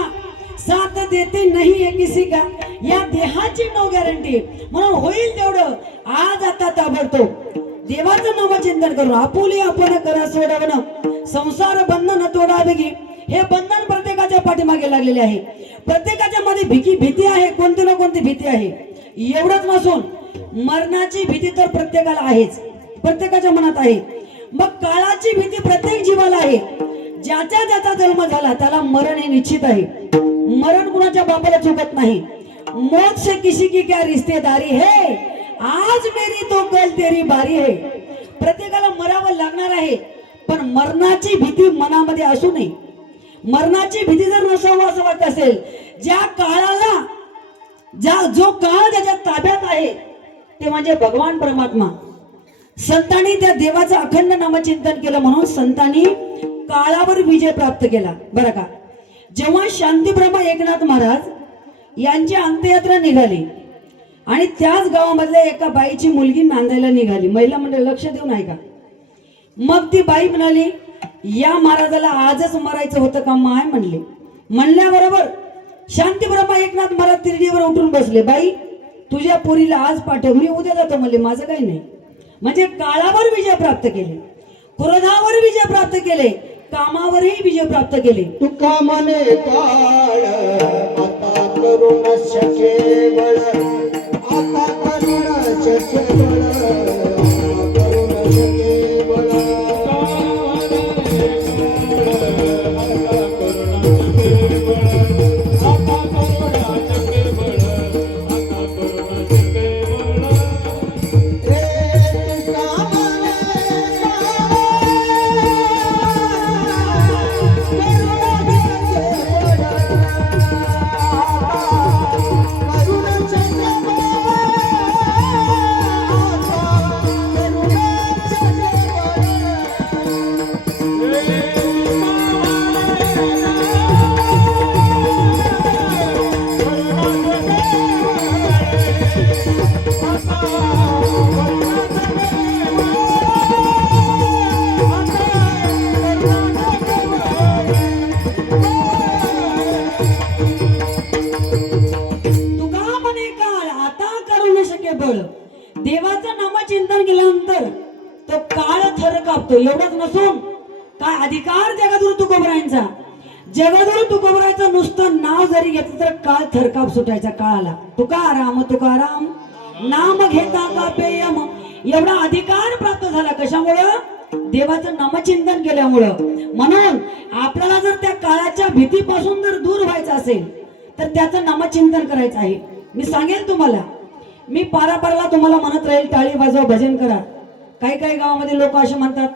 साथ देते नहीं है किसी का. या देहाची नो गॅरंटी. म्हणून होईल तेवढं आज आता ताबडतोब देवाचं नामचिंतन करून आपुले आपण करा सोडवणं, संसार बंधन तोडावेगी. हे बंधन प्रत्येकाच्या पाठीमागे लागलेले आहे. प्रत्येकाच्या मध्ये भीती आहे, कोणती ना कोणती भीती आहे. एवढंच नसून मरणाची भीती तर प्रत्येकाला आहेच, प्रत्येकाच्या मनात आहे. मग काळाची भीती प्रत्येक जीवाला आहे. ज्याचा ज्याचा जन्म झाला त्याला मरण हे निश्चित आहे. मरण कुणाच्या बापाला चुकत नाही. मौत से किसी की क्या रिश्तेदारी है, आज मेरी तो कल तेरी बारी है. प्रत्येकाला मरावं लागणार आहे, पण मरणाची भीती मनामध्ये असू नये. मरणाची भीती जर नसावं असं वाटत असेल, ज्या काळाला जो काळ त्याच्या ताब्यात आहे ते म्हणजे भगवान परमात्मा. संतांनी त्या देवाचं अखंड नामचिंतन केलं म्हणून संतांनी काळावर विजय प्राप्त केला बरं का. जेव्हा शांतीब्रह्मा एकनाथ महाराज यांची अंत्ययात्रा निघाली आणि त्याच गावामधल्या एका बाईची मुलगी नांदायला निघाली. महिला मंडळ लक्ष देऊन ऐका. मग ती बाई म्हणाली, या महाराजाला आजच मरायचं होतं का माय म्हणले. म्हणल्याबरोबर शांतीब्रह्मा एकनाथ महाराज तिरडीवर उठून बसले. बाई तुझ्या पोरीला आज पाठव, मी उद्या जातो म्हणले, माझं काही नाही. म्हणजे काळावर विजय प्राप्त केले, क्रोधावर विजय प्राप्त केले, कामावरही विजय प्राप्त केले. तुका मने काळ आता करुण शके बळ, आता करुण शके बळ, करुण शके बळ. कापतो. एवढंच नसून काय अधिकार जगद्गुरु तुकोबरायांचा. जगद्गुरु तुकोबरायचं नुसतं नाव जरी घेतलं तर काळ थरकाप सुटायचा काळाला. तुकाराम तुकाराम नाम घेता का पेयम. एवढा अधिकार प्राप्त झाला कशामुळं? देवाचं नामचिंतन केल्यामुळं. म्हणून आपल्याला जर त्या काळाच्या भीतीपासून जर दूर व्हायचं असेल तर त्याचं नामचिंतन करायचं आहे. मी सांगेल तुम्हाला, मी पारापारला तुम्हाला म्हणत राहील टाळी वाजवा भजन करा. काही काही गावामध्ये लोक असे म्हणतात,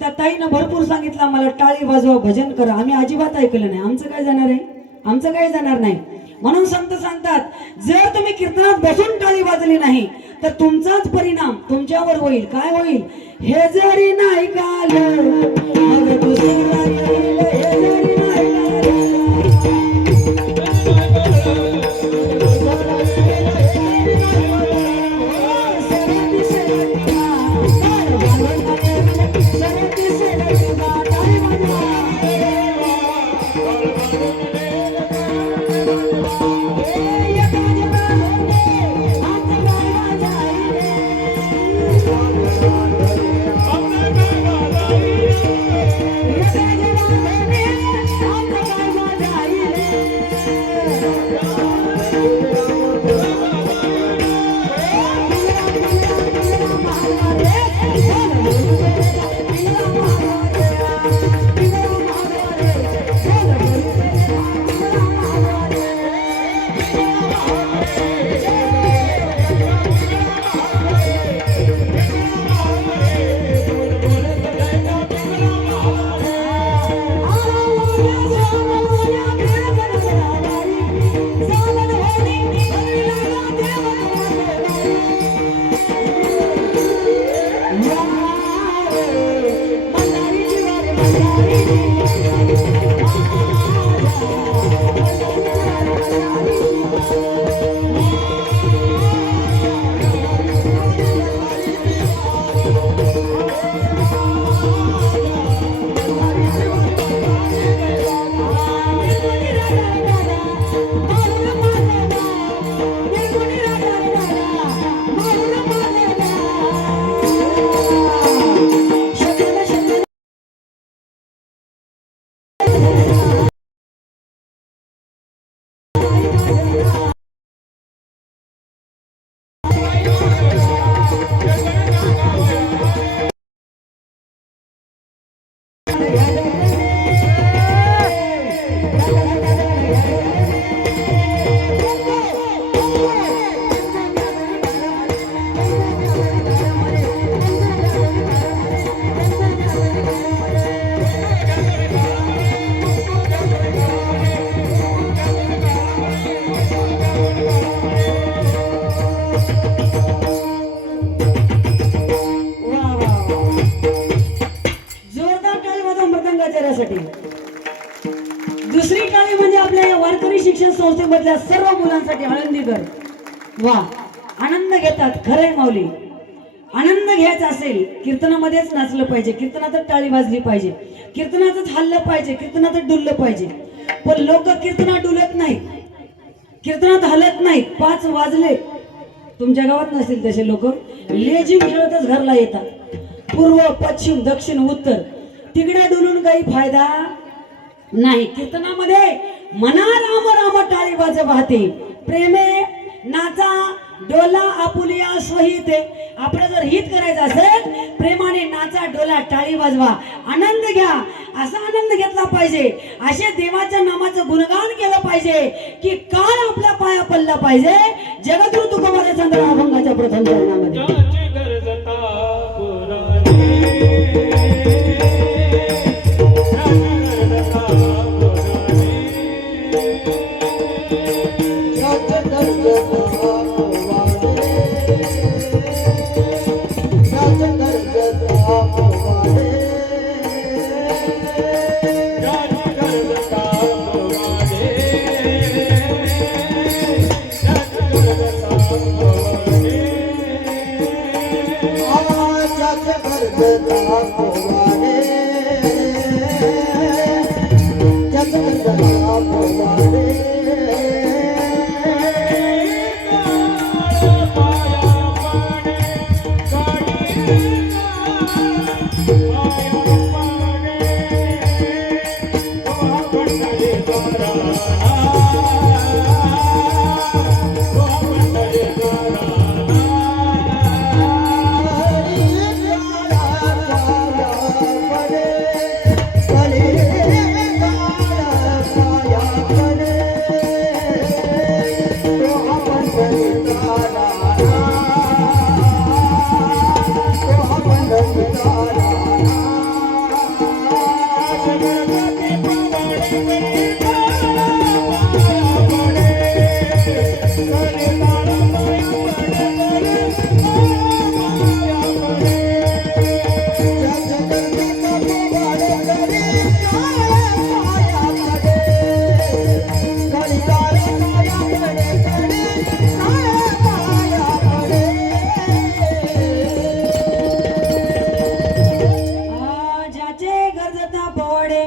त्या ताईनं भरपूर सांगितलं आम्हाला टाळी वाजवा भजन करा. आम्ही अजिबात ऐकलं नाही. आमचं काय जाणार आहे? आमचं काय जाणार नाही. म्हणून संत सांगतात, जर तुम्ही कीर्तनात बसून टाळी वाजली नाही तर तुमचाच परिणाम तुमच्यावर होईल. काय होईल? हे जरी नाही काल मग दुसरा येईल. हे जरी नाही दुसरी टाळी म्हणजे आपल्या या वारकरी शिक्षण संस्थेमधल्या सर्व मुलांसाठी आळंदीकर. वा, आनंद घेतात. खरंय माऊली, आनंद घ्यायचा असेल कीर्तनामध्येच नाचलं पाहिजे, कीर्तनातच टाळी वाजली पाहिजे, कीर्तनातच हल्लं पाहिजे, कीर्तनातच डुललं पाहिजे. पण लोक कीर्तनात डुलत नाहीत, कीर्तनात हलत नाहीत. 5 वाजले, तुमच्या गावात नसतील तसे लोक, लेझिम खेळतच घरला येतात. पूर्व पश्चिम दक्षिण उत्तर तिकडे डुलून काही फायदा नाही. कीर्तनामध्ये मना राम राम टाळी वाज वाहते, प्रेमे नाचा डोला आपुलिया स्वहिते. आपलं जर हित करायचं असेल, प्रेमाने नाचा डोला टाळी वाजवा, आनंद घ्या. असा आनंद घेतला पाहिजे, असे देवाच्या नामाचं गुणगान केलं पाहिजे की काळ आपल्या पाया पडला पाहिजे. जगद्गुरु तुकोबा चंद्र अभंगाच्या प्रथम चरणामध्ये ज्याचे गरजता पोवाडे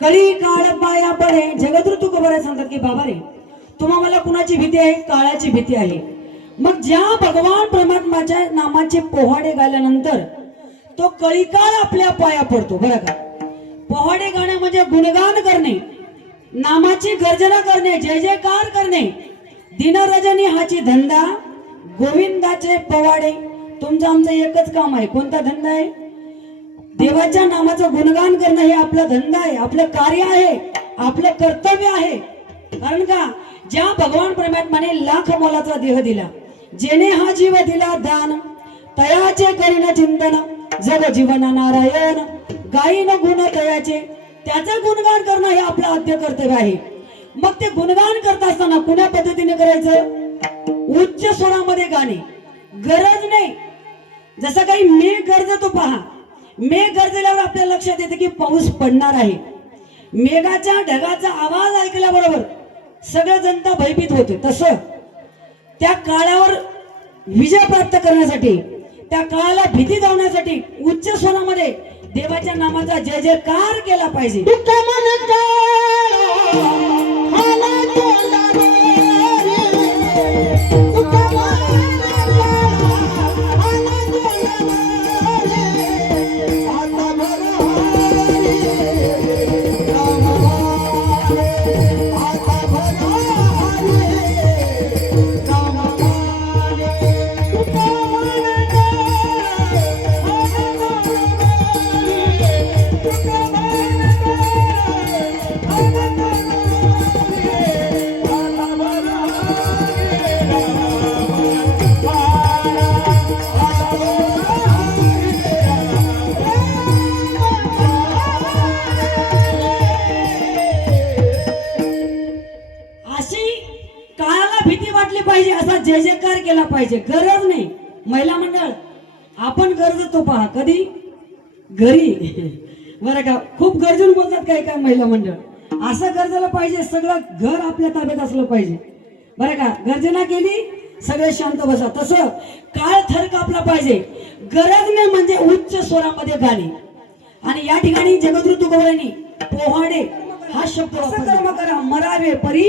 कळी काळ पाया पडे जगद्गुरु तुकोबाराय सांगतात की बाबा रे तुम्हा मला कुणाची भीती आहे काळाची भीती आहे मग ज्या भगवान परमात्माच्या नामाचे पोवाडे गायल्यानंतर तो कळीकाळ आपल्या पाया पडतो बरं का पोवाडे गाणे म्हणजे गुणगान करणे नामाची गर्जना करणे जय जयकार करणे दिनरजनी हाची धंदा गोविंदाचे पोवाडे तुमचं आमचं एकच काम आहे कोणता धंदा आहे देवाच्या नामाचं गुणगान करणं हे आपला धंदा आहे आपलं कार्य आहे आपलं कर्तव्य आहे कारण का ज्या भगवान परमात्माने लाख मोलाचा देह दिला जेने हा जीव दिला दान तयाचे करीन चिंतन जग जीवन नारायण गायीन गुण तयाचे त्याचं गुणगान करणं हे आपलं आद्य कर्तव्य आहे मग ते गुणगान करत असताना कुण्या पद्धतीने करायचं उच्च स्वरामध्ये गाणे गरज नाही जसं काही मेघ गरजतो पहा मेघ गरजल्यावर आपल्या लक्षात येते की पाऊस पडणार आहे मेघाच्या ढगाचा आवाज ऐकल्याबरोबर सगळं जनता भयभीत होते तसं त्या काळावर विजय प्राप्त करण्यासाठी त्या काळाला भीती दावण्यासाठी उच्च स्वरामध्ये देवाच्या नामाचा जय जयकार केला पाहिजे पाहिजे असा जय जयकार केला पाहिजे गरज नाही महिला मंडळ आपण गरजतो पहा कधी घरी बरं का खूप गरजून बोलतात काही काय महिला मंडळ असं गरजेला पाहिजे सगळं घर आपल्या ताब्यात असलं पाहिजे बरं का गर्जना केली सगळे शांत बसा तसं काळ थर कापला पाहिजे गरज नाही म्हणजे उच्च स्वरामध्ये गाणे आणि या ठिकाणी जगद्गुरु तुकोबारायांनी पोहाडे हा शब्द कर्म करा मरावे परी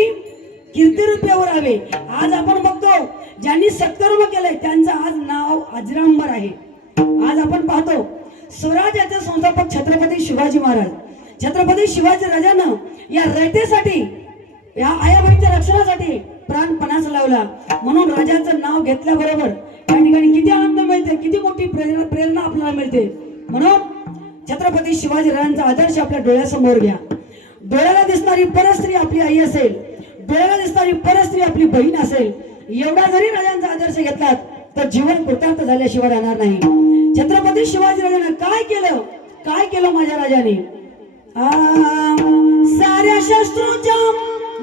कीर्तिरूपे वरावे आज आपण बघतो ज्यांनी सत्कर्म केलंय त्यांचं आज नाव अजरांबर आहे आज आपण पाहतो स्वराज्याचे संस्थापक छत्रपती शिवाजी महाराज छत्रपती शिवाजी राजानं या रयतेसाठी या आयाबाईच्या रक्षणासाठी प्राणपणास लावला म्हणून राजाचं नाव घेतल्याबरोबर या ठिकाणी किती आनंद मिळते किती मोठी प्रेरणा आपल्याला मिळते म्हणून छत्रपती शिवाजी राजांचा आदर्श आपल्या डोळ्यासमोर घ्या डोळ्याला दिसणारी परस्त्री आपली आई असेल डोळ्याला दिसणारी परस्त्री आपली बहीण असेल एवढा जरी राजांचा आदर्श घेतलात तर जीवन कृतार्थ झाल्याशिवाय राहणार नाही छत्रपती शिवाजी राजाने काय केलं माझ्या राजाने साऱ्या शस्त्रांच्या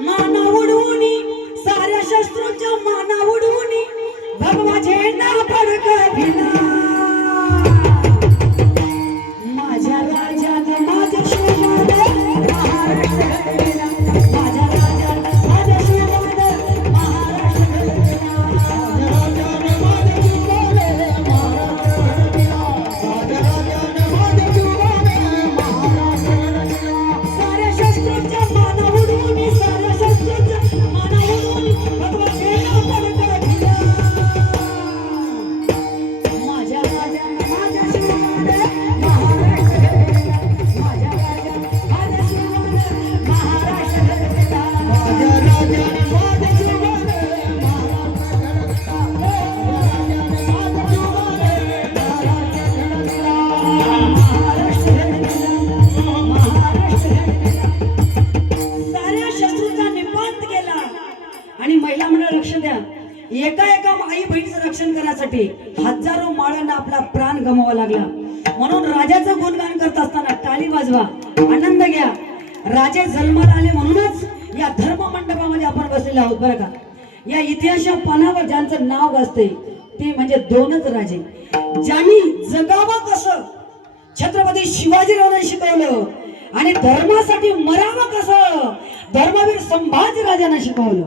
माना उडवूनी साऱ्या शस्त्रांच्या माना उडवूनी भगवा झेंडा फडकविला माझ्या राजाने माझ्या शिवाने महाराष्ट्र घडविला माझ्या राजाने माझ्या शिवाने महाराष्ट्र घडविला माझ्या राजाने माझ्या शिवाने महाराष्ट्र घडविला माझ्या राजाने माझ्या शिवाने महाराष्ट्र घडविला साऱ्या शस्त्रांच्या माना उडवूनी साऱ्या शस्त्रांच्या माना उडवूनी भगवा झेंडा फडकविला माझ्या राजाने माझ्या शिवाने महाराष्ट्र घडविला माझ्या राजाने माझ्या शिवाने महाराष्ट्र घडविला माझ्या राजाने माझ्या शिवाने महाराष्ट्र घडविला महाराष्ट्र घडविला महाराष्ट्र घडविला साऱ्या शत्रूंचा निपात केला आणि महिला मंडळ लक्ष द्या एका आई बहिणीचं रक्षण करण्यासाठी हजारो माळांना आपला प्राण गमवावा लागला म्हणून राजाचं गुणगान करत असताना टाळी वाजवा, आनंद घ्या. राजे जन्माला आले म्हणूनच या धर्म मंडपामध्ये आपण बसलेले आहोत बरं का. या इतिहासाच्या पानावर ज्यांचं नाव गाजते ते म्हणजे दोनच राजे, ज्यांनी जगावं कसं छत्रपती शिवाजीराजांनी शिकवलं आणि धर्मासाठी मरावं कसं धर्मवीर संभाजीराजांना शिकवलं.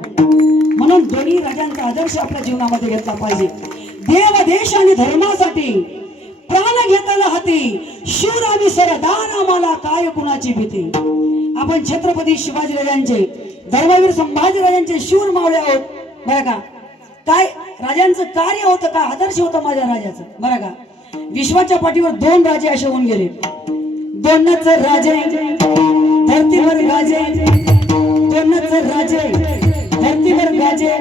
म्हणून दोन्ही राजांचा आदर्श आपल्या जीवनामध्ये घेतला पाहिजे. देव देश आणि धर्मासाठी प्राण घेताना हाती शूर आम्ही सरदार, आम्हाला काय कुणाची भीती. आपण छत्रपती शिवाजीराजांचे धर्मवीर संभाजीराजांचे शूर मावळे आहोत बरं का. काय राजांचं कार्य होतं, काय आदर्श होतं माझ्या राजाचं बरं का. विश्वाच्या पाठीवर दोन राजे असे होऊन गेले, दोनच राजे धरतीवर गाजे, दोनच राजे धरतीवर गाजे,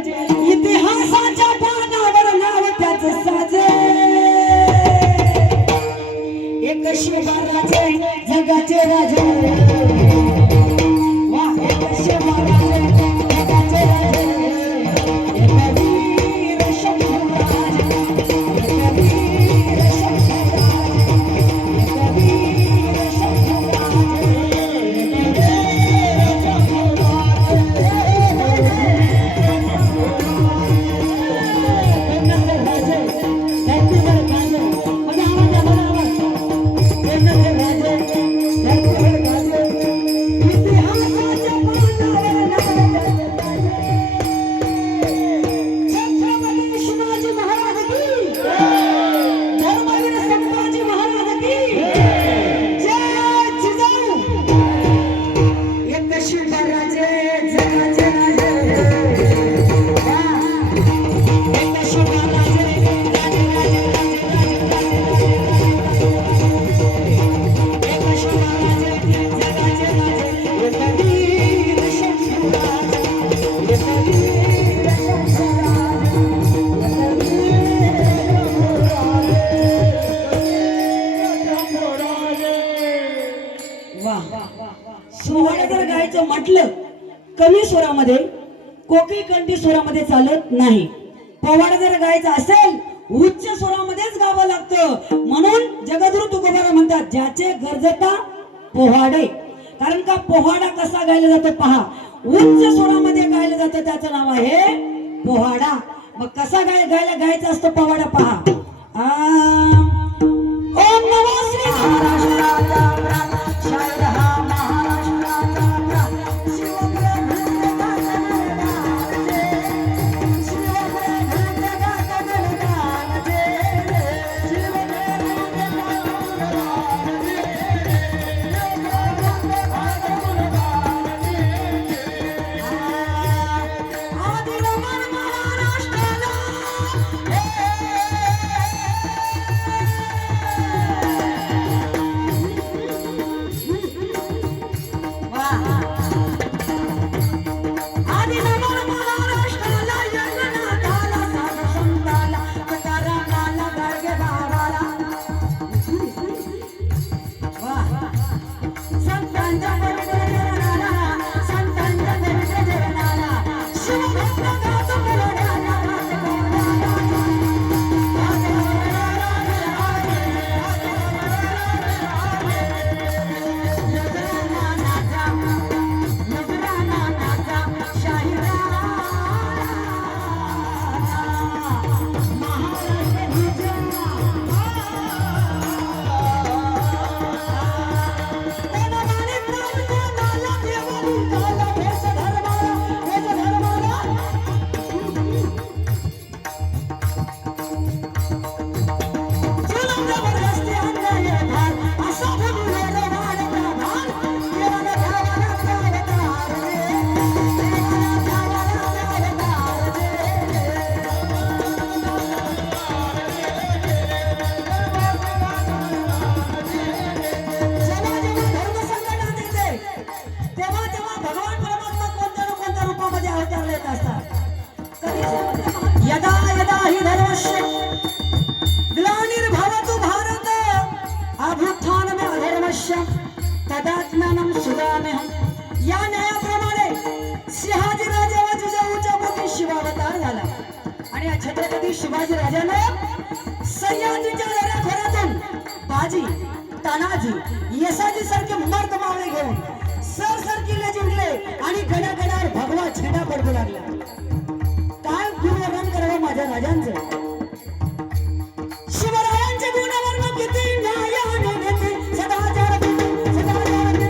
इतिहासाच्या पानावर नाव त्याच साजे. एक शिवराजे जगाचे राजे, वा एक शिवराजे जगाचे राजे, एक वीर शंभूराज, एक वीर शंभूराज, एक वीर शंभूराज, एक वीर सोहळा जर गायचं म्हटलं कमी स्वरामध्ये, कोकी कंठी स्वरामध्ये चालत नाही. पोवाडा जर गायचा असेल उच्च स्वरामध्येच गावं लागतं. म्हणून जगद्गुरु तुकोबारा म्हणतात ज्याचे गरजता पोवाडे. कारण का पोवाडा कसा गायला जातो पहा, उच्च स्वरामध्ये गायलं जातं, त्याचं नाव आहे पोवाडा. मग कसा गायचा असतो पोवाडा पहा. ओम नमो श्री महाराष्ट्राचा शाहीर हा महाराष्ट्राचा तदात्मानं सुदाम्यहं. या न्यायाप्रमाणे शहाजी राजा व जिजाऊच्या पोटी शिवावतार झाला आणि या छत्रपती शिवाजी राजानं सह्याद्रीच्या दऱ्याखोऱ्यातून शहाजी, तानाजी, यशाजी सारखे मर्द मावळे घेऊन सर किल्ले जिंकले आणि गडागडावर भगवा झेंडा पडू लागला. काय गुणवर्णन करावं माझ्या राजांचं. शिवरायांच्या गुणावर किती न्यायाने नेते सदा जाणते, सदा जाणते.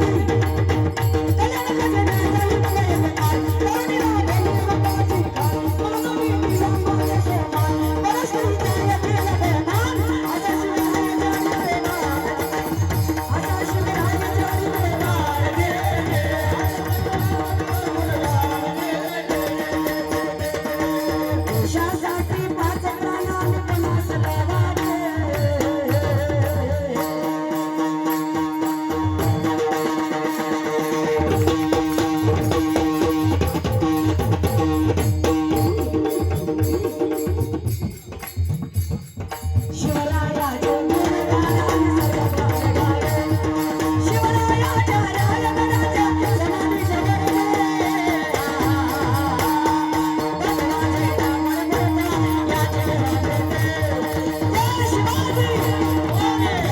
कल्याण खजिन्याचा युक्तय बेकार, करुणीला बोलून बाजी खार. मानवी समाज समान, परस्परीच्या यतेला बेमान. आता शिवरायांच्या बेमान, आता शिवरायांच्या बेमान. देशासाठी पाच प्राणांनी पणास लावावे. शिवरायाचे गुणगान सर्व गावे. शिवरायाच्या राजगडाच्या जनानी जगले. बसवाचे टांगण करता याचे हरते. जय शिवाजी, जय भवानी,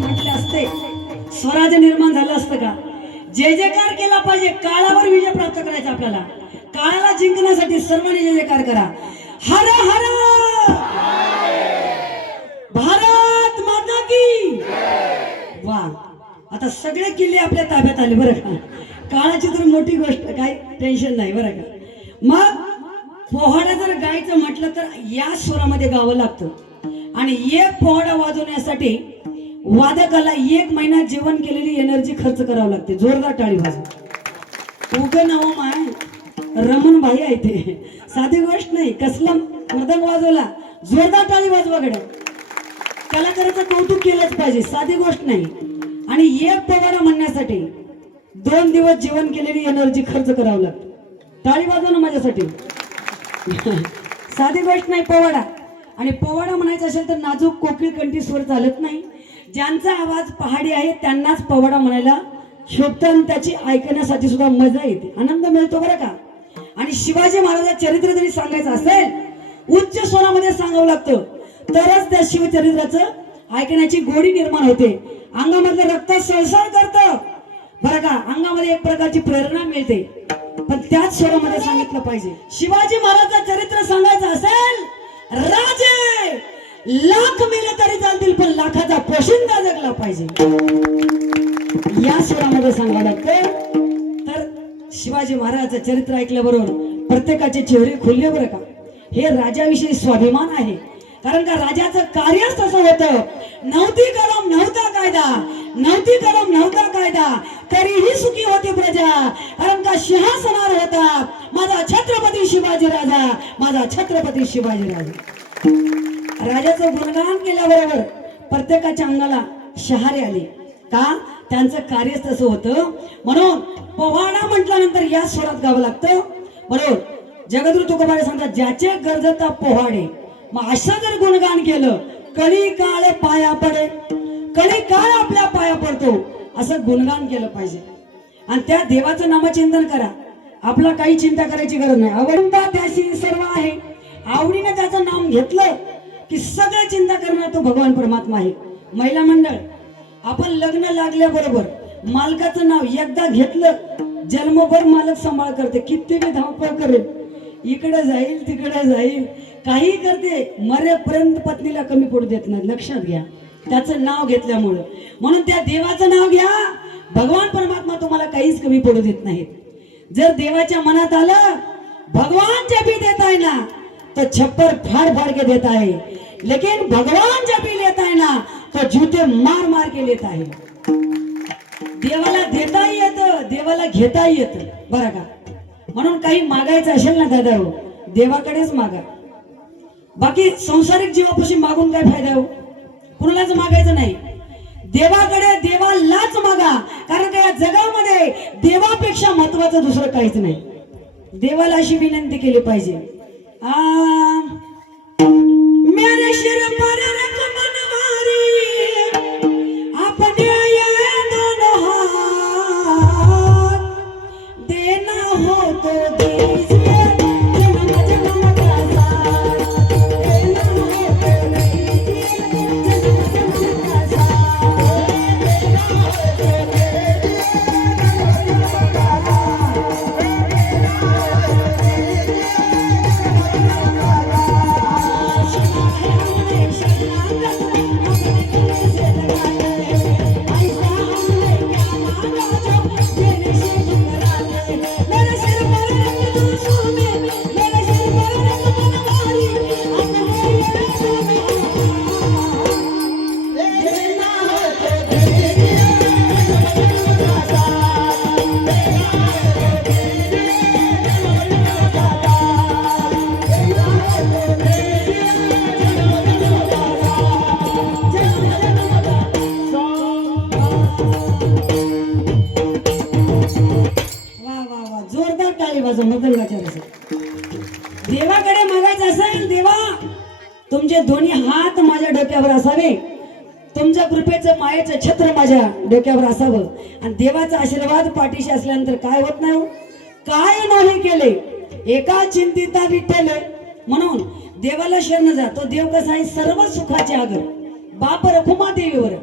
म्हटले असते स्वराज्य निर्माण झालं असतं का? जय जयकार केला पाहिजे. काळावर विजय प्राप्त करायचा आपल्याला. काळाला जिंकण्यासाठी सर्वांनी जय जयकार करा. हर हर भारत माता की. वा, आता सगळे किल्ले आपल्या ताब्यात आले बरं का. काळाची तर मोठी गोष्ट, काही टेन्शन नाही बरं का. मग पोहाडा जर गायचं म्हटलं तर या स्वरामध्ये गावं लागतं आणि एक पोहाडा वाजवण्यासाठी वादकाला 1 महिना जेवण केलेली एनर्जी खर्च करावं लागते. जोरदार टाळी वाजव. उग नाव माय रमण भाई आहे ते, साधी गोष्ट नाही. कसला मृदंग वाजवला, जोरदार टाळी वाजवा गड्या. कलाकाराचं कौतुक केलंच पाहिजे, साधी गोष्ट नाही. आणि एक पोवाडा म्हणण्यासाठी 2 दिवस जेवण केलेली एनर्जी खर्च करावं लागतं. टाळी वाजवा ना माझ्यासाठी. साधी गोष्ट नाही पोवाडा. आणि पोवाडा म्हणायचा असेल तर नाजूक कोकिळ कंठी स्वर चालत नाही. ज्यांचा आवाज पहाडी आहे त्यांनाच पोवाडा म्हणायला शोभतं आणि त्याची ऐकण्यासाठी सुद्धा मजा येते, आनंद मिळतो बरं का. आणि शिवाजी महाराजांचं चरित्र जरी सांगायचं असेल उच्च स्वरामध्ये सांगावं लागतं तरच त्या शिवचरित्राचं ऐकण्याची गोडी निर्माण होते. अंगामधलं रक्त सळसळ करतं बरं का. अंगामध्ये एक प्रकारची प्रेरणा मिळते, पण त्याच स्वरामध्ये सांगितलं पाहिजे. शिवाजी महाराजांचं चरित्र सांगायचं असेल, राजे लाख मेले तरी चालतील पण लाखाचा पोशिंदा जगला पाहिजे, या स्वरामध्ये सांगावं लागतं. तर शिवाजी महाराजांचं चरित्र ऐकल्याबरोबर प्रत्येकाचे चेहरे खुलले बरं का. हे राजाविषयी स्वाभिमान आहे. कारण का राजाचं कार्यच तसं होतं. नव्हती कलम नव्हता कायदा, नव्हती कलम नव्हता कायदा, तरीही सुखी होती प्रजा. कारण का सिंहासनावर होता माझा छत्रपती शिवाजी राजा, माझा छत्रपती शिवाजी राजा. राजाचं गुणगान केल्याबरोबर प्रत्येकाच्या अंगाला शहारे आले. का? त्यांचं कार्यच तसं होतं. म्हणून पोवाडा म्हटल्यानंतर या स्वरात गावं लागतं. बरोबर जगद्गुरु तुकोबाने सांगतात, ज्याचे गरजता पोहाडे. मग असं जर गुणगान केलं, कळी काळ पाया पडे, कळी काळ आपल्या पाया पडतो, असं गुणगान केलं पाहिजे. आणि त्या देवाचं नामचिंतन करा. आपला काही चिंता करायची गरज नाही. आवडता त्याशी सर्व आहे. आवडीने त्याचं नाम घेतलं की सगळं चिंता करणार तो भगवान परमात्मा आहे. महिला मंडळ, आपण लग्न लागल्याबरोबर मालकाचं नाव एकदा घेतलं, जन्मभर मालक सांभाळ करते. किती धावपळ करेल, इकडे जाईल तिकडे जाईल, काही करते, मरेपर्यंत पत्नीला कमी पडू देत नाही. लक्षात घ्या, त्याचं नाव घेतल्यामुळं. म्हणून त्या देवाचं नाव घ्या, भगवान परमात्मा तुम्हाला काहीच कमी पडू देत नाहीत. जर देवाच्या मनात आलं भगवान जब भी देता है ना तो छप्पर फाड़ फाड़ के देता है, लेकिन भगवान जब भी लेता है ना तो जूते मार मार के लेता है. देवाला देताही येतं, देवाला घेताही येतं बरं का. म्हणून काही मागायचं असेल ना दादा हो, देवाकडेच मागा. बाकी संसारिक जीवापाशी मागून काय फायदा हो, कुणालाच मागायचं नाही. देवाकडे देवालाच मागा. कारण का या जगामध्ये देवापेक्षा महत्वाचं दुसरं काहीच नाही. देवाला अशी विनंती केली पाहिजे, मेरे शिर पर रख मनमारी, अपने ये दोनों हाथ, होतो दीजिए जन्म जन्म का साथ, देना होतो दीजिए जन्म जन्म का साथ, देना होतो दीजिए जन्म जन्म का साथ, देना होतो दीजिए जन्म जन्म का साथ। शिवा है हमने शरणागत अपने गले से लगाते, ऐसा हमने क्या मांगा जो देने से मुकराते। मेरे सिर पर रख दो सोने, मेरे सिर पर रख तलवारी, अपने ये सोना देना हो तो दीजिए जन्म जन्म का साथ, देना हो तो दीजिए जन्म जन्म का साथ, देना हो तो दीजिए जन्म जन्म का साथ, जन्म जन्म का वा वा वा जोरदार टाळी वाजव मृदंगाच्या रसात. देवाकडे मागायचं असेल, देवा तुमचे दोन्ही हात माझ्या डोक्यावर असावे, तुमच्या कृपेचं मायेचं छत्र माझ्या डोक्यावर असावं, आणि देवाचा आशीर्वाद पाठीशी असल्यानंतर काय होत नाही हो? काय नाही केले एका चिंतिता विठ्ठल. म्हणून देवाला शरण जा. तो देव कसा आहे? सर्व सुखाचे आगर, बाप रखुमा देवीवर.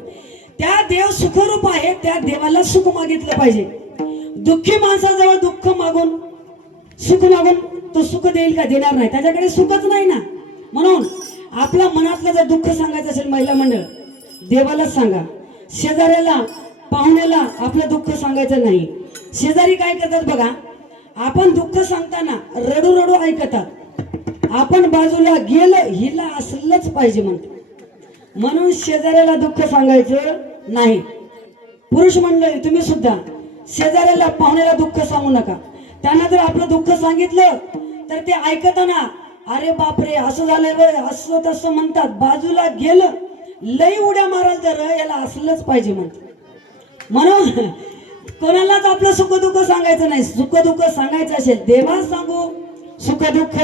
त्या देव सुखरूप आहे, त्या देवाला सुख मागितलं पाहिजे. दुःखी माणसाजवळ दुःख मागून सुख मागून तो सुख देईल का? देणार नाही. त्याच्याकडे सुखच नाही ना. म्हणून आपल्या मनातलं जर दुःख सांगायचं असेल महिला मंडळ, देवालाच सांगा. शेजाऱ्याला पाहुण्याला आपलं दुःख सांगायचं नाही. शेजारी काय करतात बघा, आपण दुःख सांगताना रडू रडू ऐकतात. आपण बाजूला गेलं हिला असलंच पाहिजे म्हणते. म्हणून शेजाऱ्याला दुःख सांगायचं नाही. पुरुष मंडळी तुम्ही सुद्धा शेजाऱ्याला पाहुण्याला दुःख सांगू नका. त्यांना जर आपलं दुःख सांगितलं तर ते ऐकताना अरे बापरे असं झालं रे, असं तसं म्हणतात. बाजूला गेलं लई उड्या माराल तर याला असलंच पाहिजे म्हणते. म्हणून कोणालाच आपलं सुख दुःख सांगायचं नाही. सुख दुःख सांगायचं असेल देवा सांगू सुख दुःख,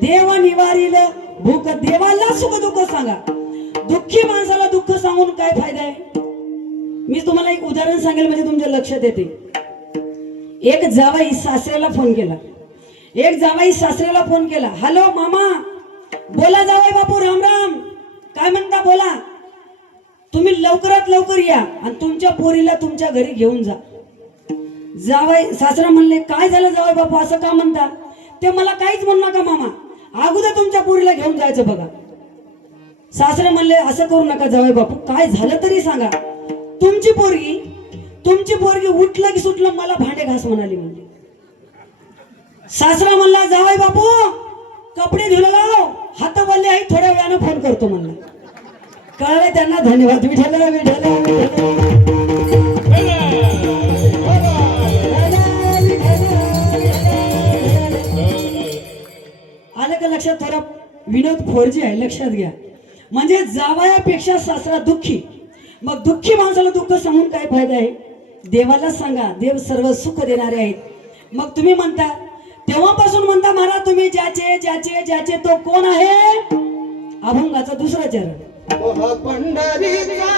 देव निवारील भूक. देवाला सुख दुःख सांगा. दुःखी माणसाला दुःख सांगून काय फायदा आहे? मी तुम्हाला एक उदाहरण सांगेल म्हणजे तुमच्या लक्षात येते. एक जावाई सासऱ्याला फोन केला. एक जावाई सासऱ्याला फोन केला. हॅलो मामा, बोला जावाई बापू, राम राम. काय म्हणता? बोला. तुम्ही लवकरात लवकर या आणि तुमच्या पोरीला तुमच्या घरी घेऊन जा. जावाई सासरा म्हणले काय झालं जावाई बापू असं का म्हणता? ते मला काहीच म्हणू नका मामा, अगोदर तुमच्या पोरीला घेऊन जायचं बघा. सासरे म्हणले असं करू नका जावाई बापू, काय झालं तरी सांगा. तुमची पोरगी उठलं की सुटलं मला भांडे घास म्हणाली म्हणले. सासरा म्हणला जावाई बापू कपडे धुला लाव, हात वल्ले आहे, थोड्या वेळानं फोन करतो म्हणला. कळले त्यांना. धन्यवाद. विठ्ठल विठ्ठल आलं का लक्षात? थोडा विनोद 4G आहे, लक्षात घ्या. म्हणजे जावयापेक्षा सासरा दुःखी. मग दुःखी माणसाला दुःख सांगून काय फायदा आहे? देवाला सांगा, देव सर्व सुख देणारे आहेत. मग तुम्ही म्हणता तेव्हापासून म्हणता महाराज तुम्ही ज्याचे ज्याचे ज्याचे तो कोण आहे? अभंगाचा दुसरा चरण. पंढरीचा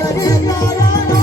पंढरीचा राणा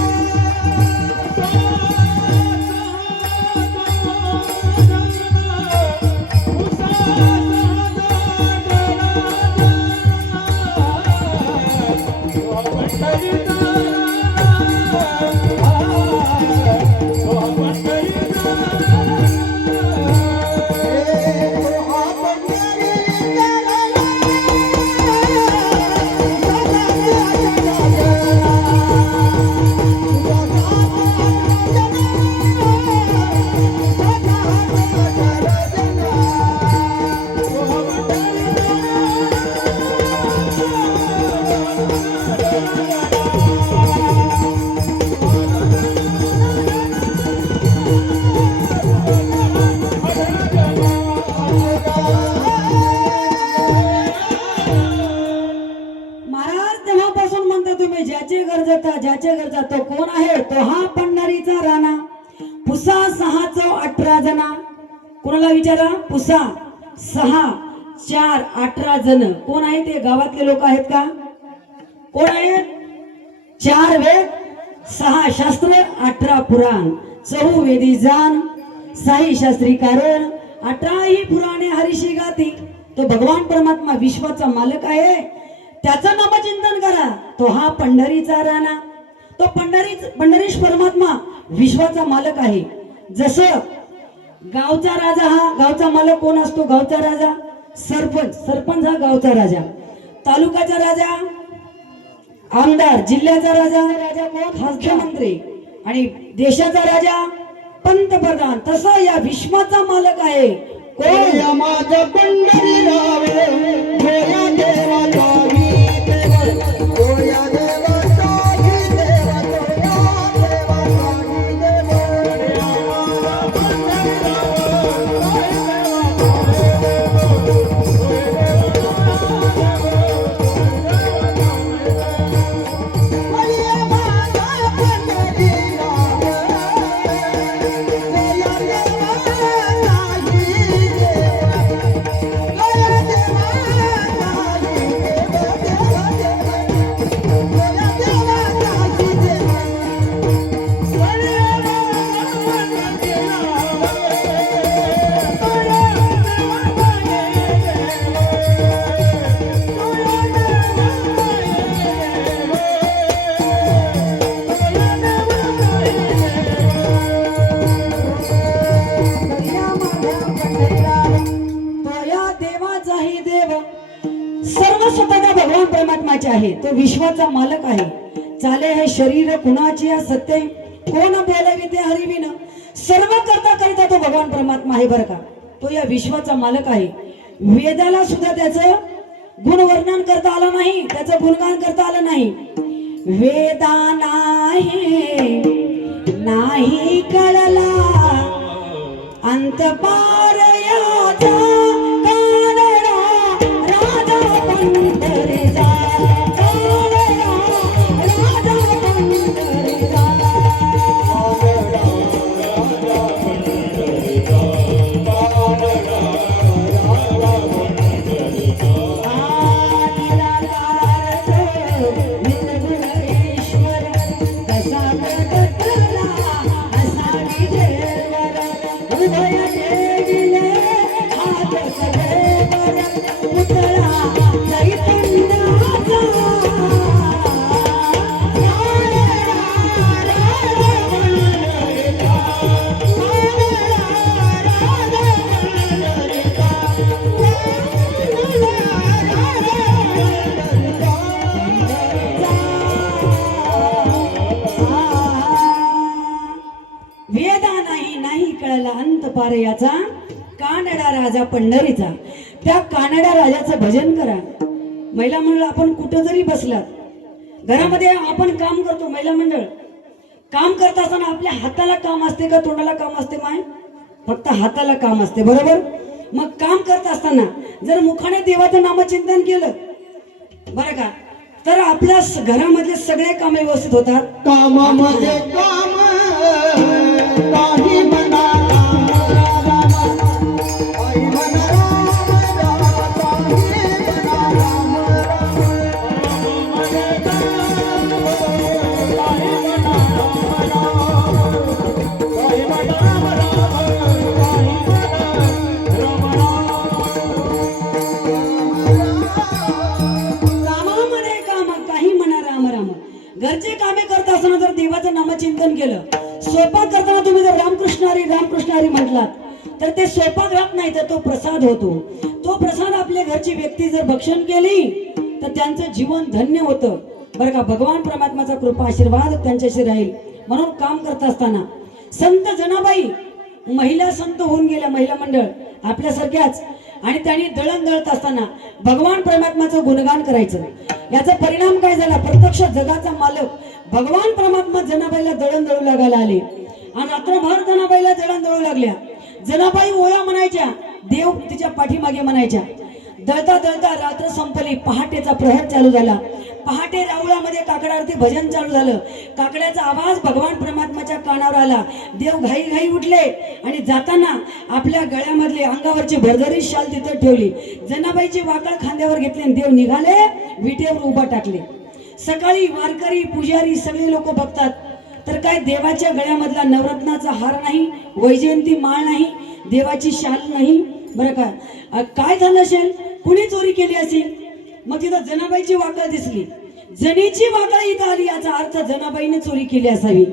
महाराज तेव्हापासून म्हणता तुम्ही ज्याचे गरजा तो कोण आहे? तो हा पंढरीचा राणा. पुसा 6 चौ 18 जना. कोणाला विचारा? पुसा 6 4 18 जण कोण आहे? ते गावातले लोक आहेत का? कोण आहेत? 4 वेद 6 शास्त्र 18 पुराण 4 वेदी जाण 6 शास्त्री कारण 18 ही पुराणे हरीशी गाती. तो भगवान परमात्मा विश्वाचा मालक आहे. त्याचं नामचिंतन करा. तो हा पंढरीचा राणा. तो पंढरीश परमात्मा विश्वाचा मालक आहे. जसं गावचा राजा, हा गावचा मालक कोण असतो? गावचा राजा सरपंच हा गावचा राजा. तालुकाचा राजा आमदार, जिल्ह्याचा राजा कोण? मुख्यमंत्री. आणि देशाचा राजा पंतप्रधान. तसं या विश्वाचा मालक आहे कोण? या माझं पंढरी राव जोया देवाचा मी देव जोया देवाचा मी देव जोया देवाचा मी देव या माझं पंढरी राव जोया देवाचा मी सर्व स्वतः भगवान परमात्माचे आहे. तो विश्वाचा मालक आहे. चाले हे शरीर कुणाचे या सत्य कोण बोलावी ते हरिविन. सर्व करता तो भगवान परमात्मा आहे बरं का. तो या विश्वाचा मालक आहे. वेदाला सुद्धा त्याचं गुणवर्णन करता आलं नाही, त्याचं गुणगान करता आलं नाही. वेदा नाही कळला अंत पार याचा याचा कानडा राजा पंढरीचा. त्या कानडा राजाचं भजन करा. महिला मंडळ आपण कुठं जरी बसलात घरामध्ये आपण काम करतो. महिला मंडळ काम करत असताना आपल्या हाताला काम असते का तोंडाला काम असते? माय फक्त हाताला काम असते बरोबर. मग काम करत असताना जर मुखाने देवाचं नामचिंतन केलं बरं का तर आपल्या घरामधले सगळे काम व्यवस्थित होतात. कामामध्ये काम काही म्हणा करत असताना जर देवाचं नामचिंतन केलं, स्वयंपाक करताना तुम्ही जर रामकृष्ण हरी म्हटलात तर ते स्वयंपाक राहत नाही, तर तो प्रसाद होतो. तो प्रसाद आपल्या घरची व्यक्ती जर भक्षण केली तर त्यांचं जीवन धन्य होतं बरं का. भगवान परमात्माचा कृपा आशीर्वाद त्यांच्याशी राहील. म्हणून काम करत असताना संत जनाबाई महिला संत होऊन गेल्या, महिला मंडळ आपल्यासारख्याच, आणि त्यांनी दळण दळत असताना भगवान परमात्माचं गुणगान करायचं. याचा परिणाम काय झाला, प्रत्यक्ष जगाचा मालक भगवान परमात्मा जनाबाईला दळण दळू लागायला आले आणि रात्रभर जनाबाईला दळण दळू लागल्या. जनाबाई ओळा म्हणायच्या, देव तिच्या पाठीमागे म्हणायच्या. दळता दळता रात्र संपली, पहाटेचा प्रहर चालू झाला. पहाटे राऊळामध्ये काकडा आरती भजन चालू झालं. काकड्याचा आवाज भगवान परमात्माच्या कानावर आला. देव घाई घाई उठले आणि जाताना आपल्या गळ्यामधले अंगावरची भरभरीत शाल तिथं ठेवली. जनाबाईची वाकळ खांद्यावर घेतली आणि देव निघाले, विटेवर उभा टाकले. सकाळी वारकरी पुजारी सगळे लोक बघतात तर काय देवाच्या गळ्यामधला नवरत्नाचा हार नाही, वैजयंती माळ नाही, देवाची शाल नाही. बरं का, काय झालं असेल, कुणी चोरी केली असेल. मग तिथं जनाबाईची वाकळ दिसली. जनीची वाकळ इथं आली, याचा अर्थ जनाबाईने चोरी केली असावी.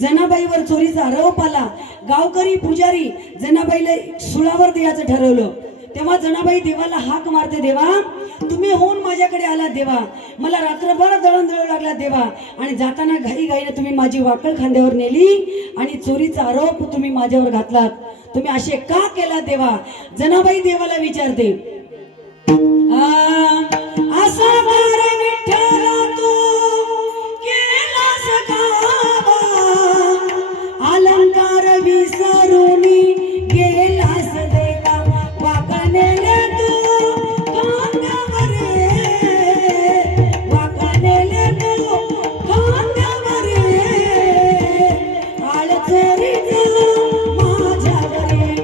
जनाबाईवर चोरीचा आरोप आला. गावकरी पुजारी जनाबाईला सुळावर द्यायचं ठरवलं. तेव्हा जनाबाई देवाला हाक मारते, देवा तुम्ही होऊन माझ्याकडे आला, देवा मला रात्रभर दळण दळू लागला, देवा आणि जाताना घाई घाईने तुम्ही माझी वाकळ खांद्यावर नेली आणि चोरीचा आरोप तुम्ही माझ्यावर घातलात. तुम्ही असे का केला देवा. जनाबाई देवाला विचारते, असा कर विठ्ठला तू केलास का, अलंकार विसरून गेलास देवा, वाकणेले तू खांद्यावर, वाकणेले तू खांद्यावर, आळ चोरीचा माझ्यावर,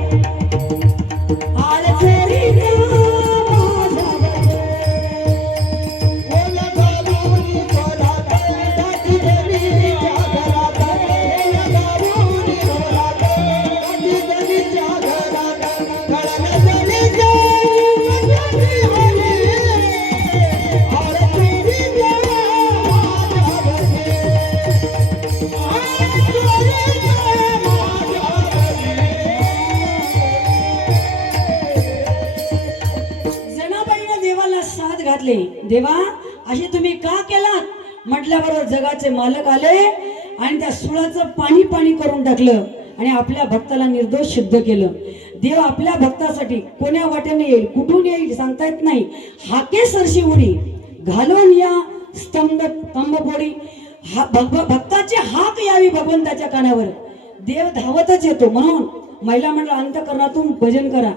आळ चोरीचा देवा अशी तुम्ही का केलात म्हटल्याबरोबर जगाचे मालक आले आणि त्या सुळाचं पाणी पाणी करून टाकलं आणि आपल्या भक्ताला निर्दोष सिद्ध केलं. देव आपल्या भक्तासाठी कोण्या वाटेने येईल, कुठून येईल सांगता येत नाही. हाके सरशी उडी घालून या स्तंभपोडी भक्ताची हाक यावी भगवंताच्या कानावर. देव धावतच येतो. म्हणून महिला मंडळ अंतःकरणातून भजन करा.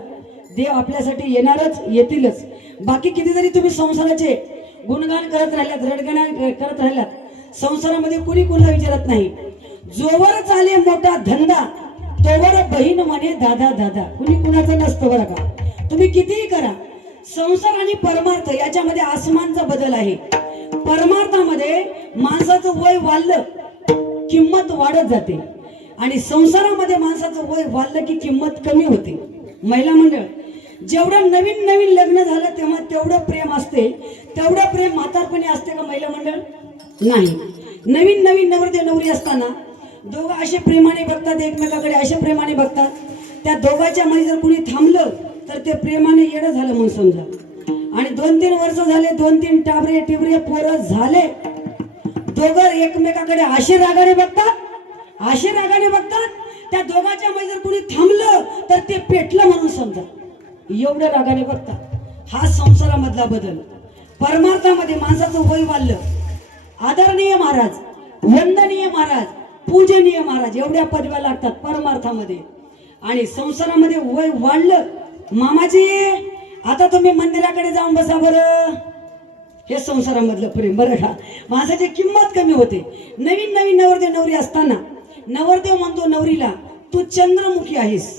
देव आपल्यासाठी येणारच, येतीलच. बाकी किती जरी तुम्ही संसाराचे गुणगान करत राहिल्यात, रडगाण करत राहिल्यात, संसारामध्ये कुणी कुणाला विचारत नाही. जोवर चाले मोठा धंदा तोवर बहीण म्हणे दादा दादा, कुणी कुणाचं नसतं बरं का. तुम्ही कितीही करा. संसार आणि परमार्थ याच्यामध्ये आसमानचा बदल आहे. परमार्थामध्ये माणसाचं वय वाढलं किंमत वाढत जाते आणि संसारामध्ये माणसाचं वय वाढलं की किंमत कमी होते. महिला मंडळ जेवढं नवीन नवीन लग्न झालं तेव्हा तेवढं प्रेम असते, तेवढं प्रेम म्हातारपणी असते का महिला मंडळ? नाही. नवीन नवीन नवरदेव नवरी असताना दोघं असे प्रेमाने बघतात एकमेकाकडे, असे प्रेमाने बघतात. त्या दोघांच्या मध्ये जर कुणी थांबलं तर ते प्रेमाने येडं झालं म्हणून समजा. आणि 2-3 वर्ष झाले, 2-3 टाबरे टिबरे पोरं झाले, दोघं एकमेकाकडे असे रागाने बघतात, असे रागाने बघतात. त्या दोघांच्या मध्ये जर कुणी थांबलं तर ते पेटलं म्हणून समजा. एवढ्या रागाने बघतात. हा संसारामधला बदल. परमार्थामध्ये माणसाचं वय वाढलं. आदरणीय महाराज, वंदनीय महाराज, पूजनीय महाराज एवढ्या पदव्या लागतात परमार्थामध्ये. आणि संसारामध्ये वय वाढलं, मामाजी आता तुम्ही मंदिराकडे जाऊन बसा बरं. हे संसारामधलं प्रेम बरं का. माणसाची किंमत कमी होते. नवीन नवीन नवरदेव नवरी असताना नवरदेव म्हणतो नवरीला, तू चंद्रमुखी आहेस.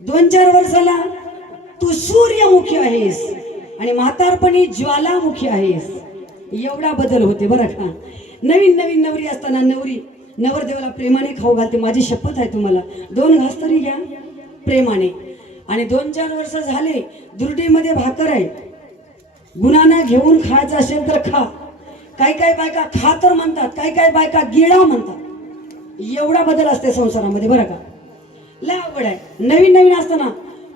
2-4 वर्षाला तू सूर्यमुखी आहेस आणि म्हातारपणी ज्वालामुखी आहेस. एवढा बदल होते बरं का. नवीन नवीन नवरी असताना नवरी नवरदेवाला प्रेमाने खाऊ घालते. माझी शपथ आहे तुम्हाला, 2 घास तरी घ्या प्रेमाने. आणि 2-4 वर्ष झाले, दुर्डीमध्ये भाकर आहे, गुणांना घेऊन खायचं असेल तर खा. काही काही बायका खातर म्हणतात, काही काही बायका गिळा म्हणतात. एवढा बदल असते संसारामध्ये बरं का. लय अवघड आहे. नवीन नवीन असताना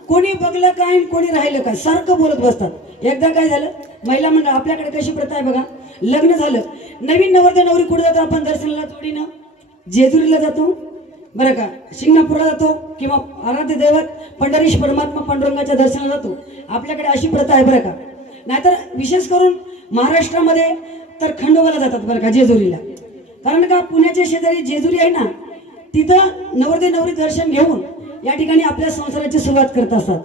कोणी बघलं काय आणि कोणी राहिलं काय सारखं बोलत बसतात. एकदा काय झालं, महिला मंडळ आपल्याकडे कशी प्रथा आहे बघा, लग्न झालं नवीन नवरदेव नवरी कुठे जातो आपण दर्शनाला, जोडीनं जेजुरीला जातो बरं का, शिंगणापूरला जातो किंवा आराध्य दैवत पंढरीश परमात्मा पांडुरंगाच्या दर्शनाला जातो. आपल्याकडे अशी प्रथा आहे बरं का. नाहीतर विशेष करून महाराष्ट्रामध्ये तर खंडोबाला जातात बरं का, जेजुरीला. कारण का पुण्याच्या शेजारी जेजुरी आहे ना, तिथं नवरदेव नवरी दर्शन घेऊन या ठिकाणी आपल्या संसाराची सुरुवात करत असतात.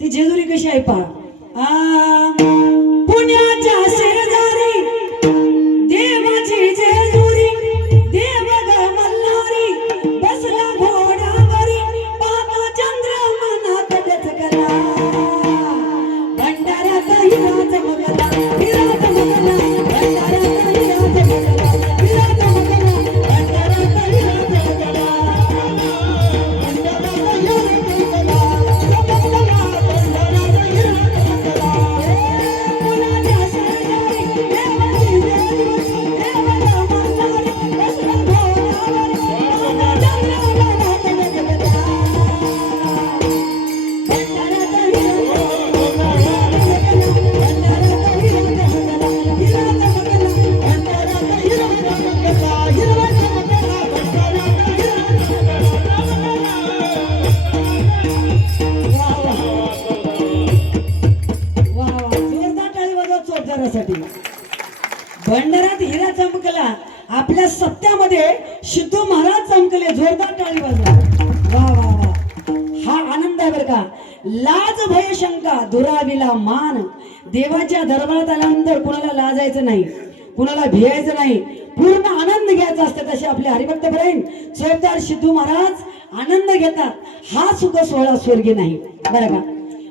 ती जेजुरी कशी आहे पहा. पुण्याच्या शेजारी देवाची जेजुरी, देव ग मल्हारी बसला घोड्यावरी, पाहता चंद्र मनात डचकला, भंडाऱ्यात हिरा चमकला, हिरा चमकला, भंडाऱ्यात हिरा चमकला, हिरा चमकला, भंडाऱ्यात हिरा चमकला, पुण्याच्या शेजारी देवाची जेजुरी, देव ग मल्हारी बसला घोड्यावरी, पाहता चंद्र मनात डचकला, भंडाऱ्यात हिरा भंडाऱ्यात हिरा चमकला. आपल्या सत्यामध्ये सिद्धू महाराज चमकले. जोरदार टाळी वाजवा. वा वा वा. हा आनंद आहे बरं का. लाज भय शंका दुराविला मान. देवाच्या दरबारात आल्यानंतर कुणाला लाजायचं नाही, कुणाला भियायचं नाही, पूर्ण आनंद घ्यायचा असतो. तसे आपले हरिभक्त बहीण जोरदार सिद्धू महाराज आनंद घेतात. हा सुख सोहळा स्वर्गी नाही बरं का.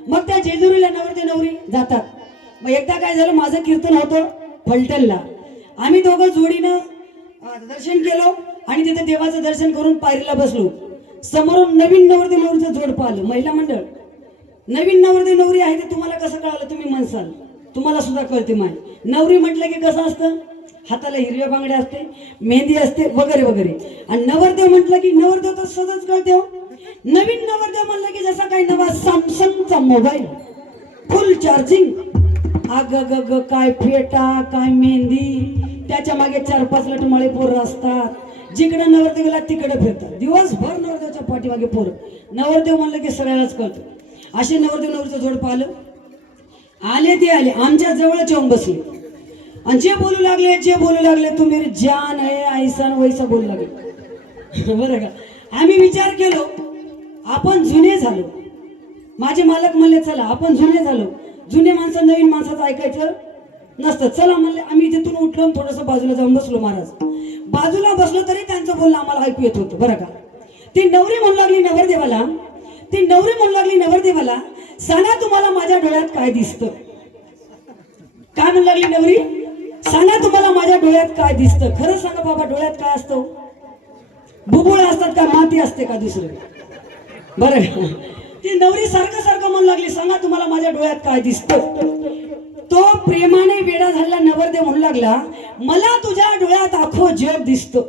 मग त्या जेजुरीला नवरदेव नवरी जातात. मग एकदा काय झालं, माझं कीर्तन होतं फलटणला. आम्ही दोघं जोडीनं दर्शन केलो आणि तिथे देवाचं दर्शन करून पायरीला बसलो. समोरून नवीन नवरदेव नवरीचं जोड पाहिलं. महिला मंडळ नवीन नवरदेव नवरी आहे ते तुम्हाला कसं कळालं, तुम्ही म्हणसाल, तुम्हाला सुद्धा कळते. माय नवरी म्हटलं की कसं असतं, हाताला हिरव्या बांगड्या असते, मेहंदी असते वगैरे वगैरे. आणि नवरदेव म्हटलं की नवरदेव तर सहजच कळते हो. नवीन नवरदेव म्हणलं की जसा काही नवा सॅमसंगचा मोबाईल, फुल चार्जिंग, अग ग ग काय फेटा, काय मेहंदी, त्याच्या मागे 4-5 लटमाळे पोरं असतात. जिकडे नवरदेव गेला तिकडे फिरतात. दिवसभर नवरदेवच्या पाठीमागे पोरं. नवरदेव म्हणलं की सगळ्यालाच कळतं. असे नवरदेव नवरीचं जोड पाहिलं. आले ते आले, आमच्या जवळच येऊन बसले आणि जे बोलू लागले तू मेरी जान आहे ऐसा वैसा बोलू लागले बरं का. आम्ही विचार केलो, आपण जुने झालो. माझे मालक म्हणले चला आपण जुने झालो, जुने माणसं नवीन माणसाचं ऐकायचं नसतं. चला म्हणले. आम्ही तिथून उठलो, थोडंसं बाजूला जाऊन बसलो. महाराज बाजूला बसलो तरी त्यांचं बोलणं आम्हाला ऐकू येत होतं बरं का. ती नवरी म्हणू लागली नवरदेवाला, सांगा तुम्हाला माझ्या डोळ्यात काय दिसतं. काय म्हणू लागली नवरी, सांगा तुम्हाला माझ्या डोळ्यात काय दिसतं. खरं सांगा बाबा, डोळ्यात काय असतं. बुबुळ असतात का, माती असते का दुसरं बरं. ती नवरी सारखं म्हणू लागली, सांगा तुम्हाला माझ्या डोळ्यात काय दिसतं. तो प्रेमाने वेडा झालेला नवरदेव म्हणू लागला, मला तुझ्या डोळ्यात अख्खं जग दिसतं.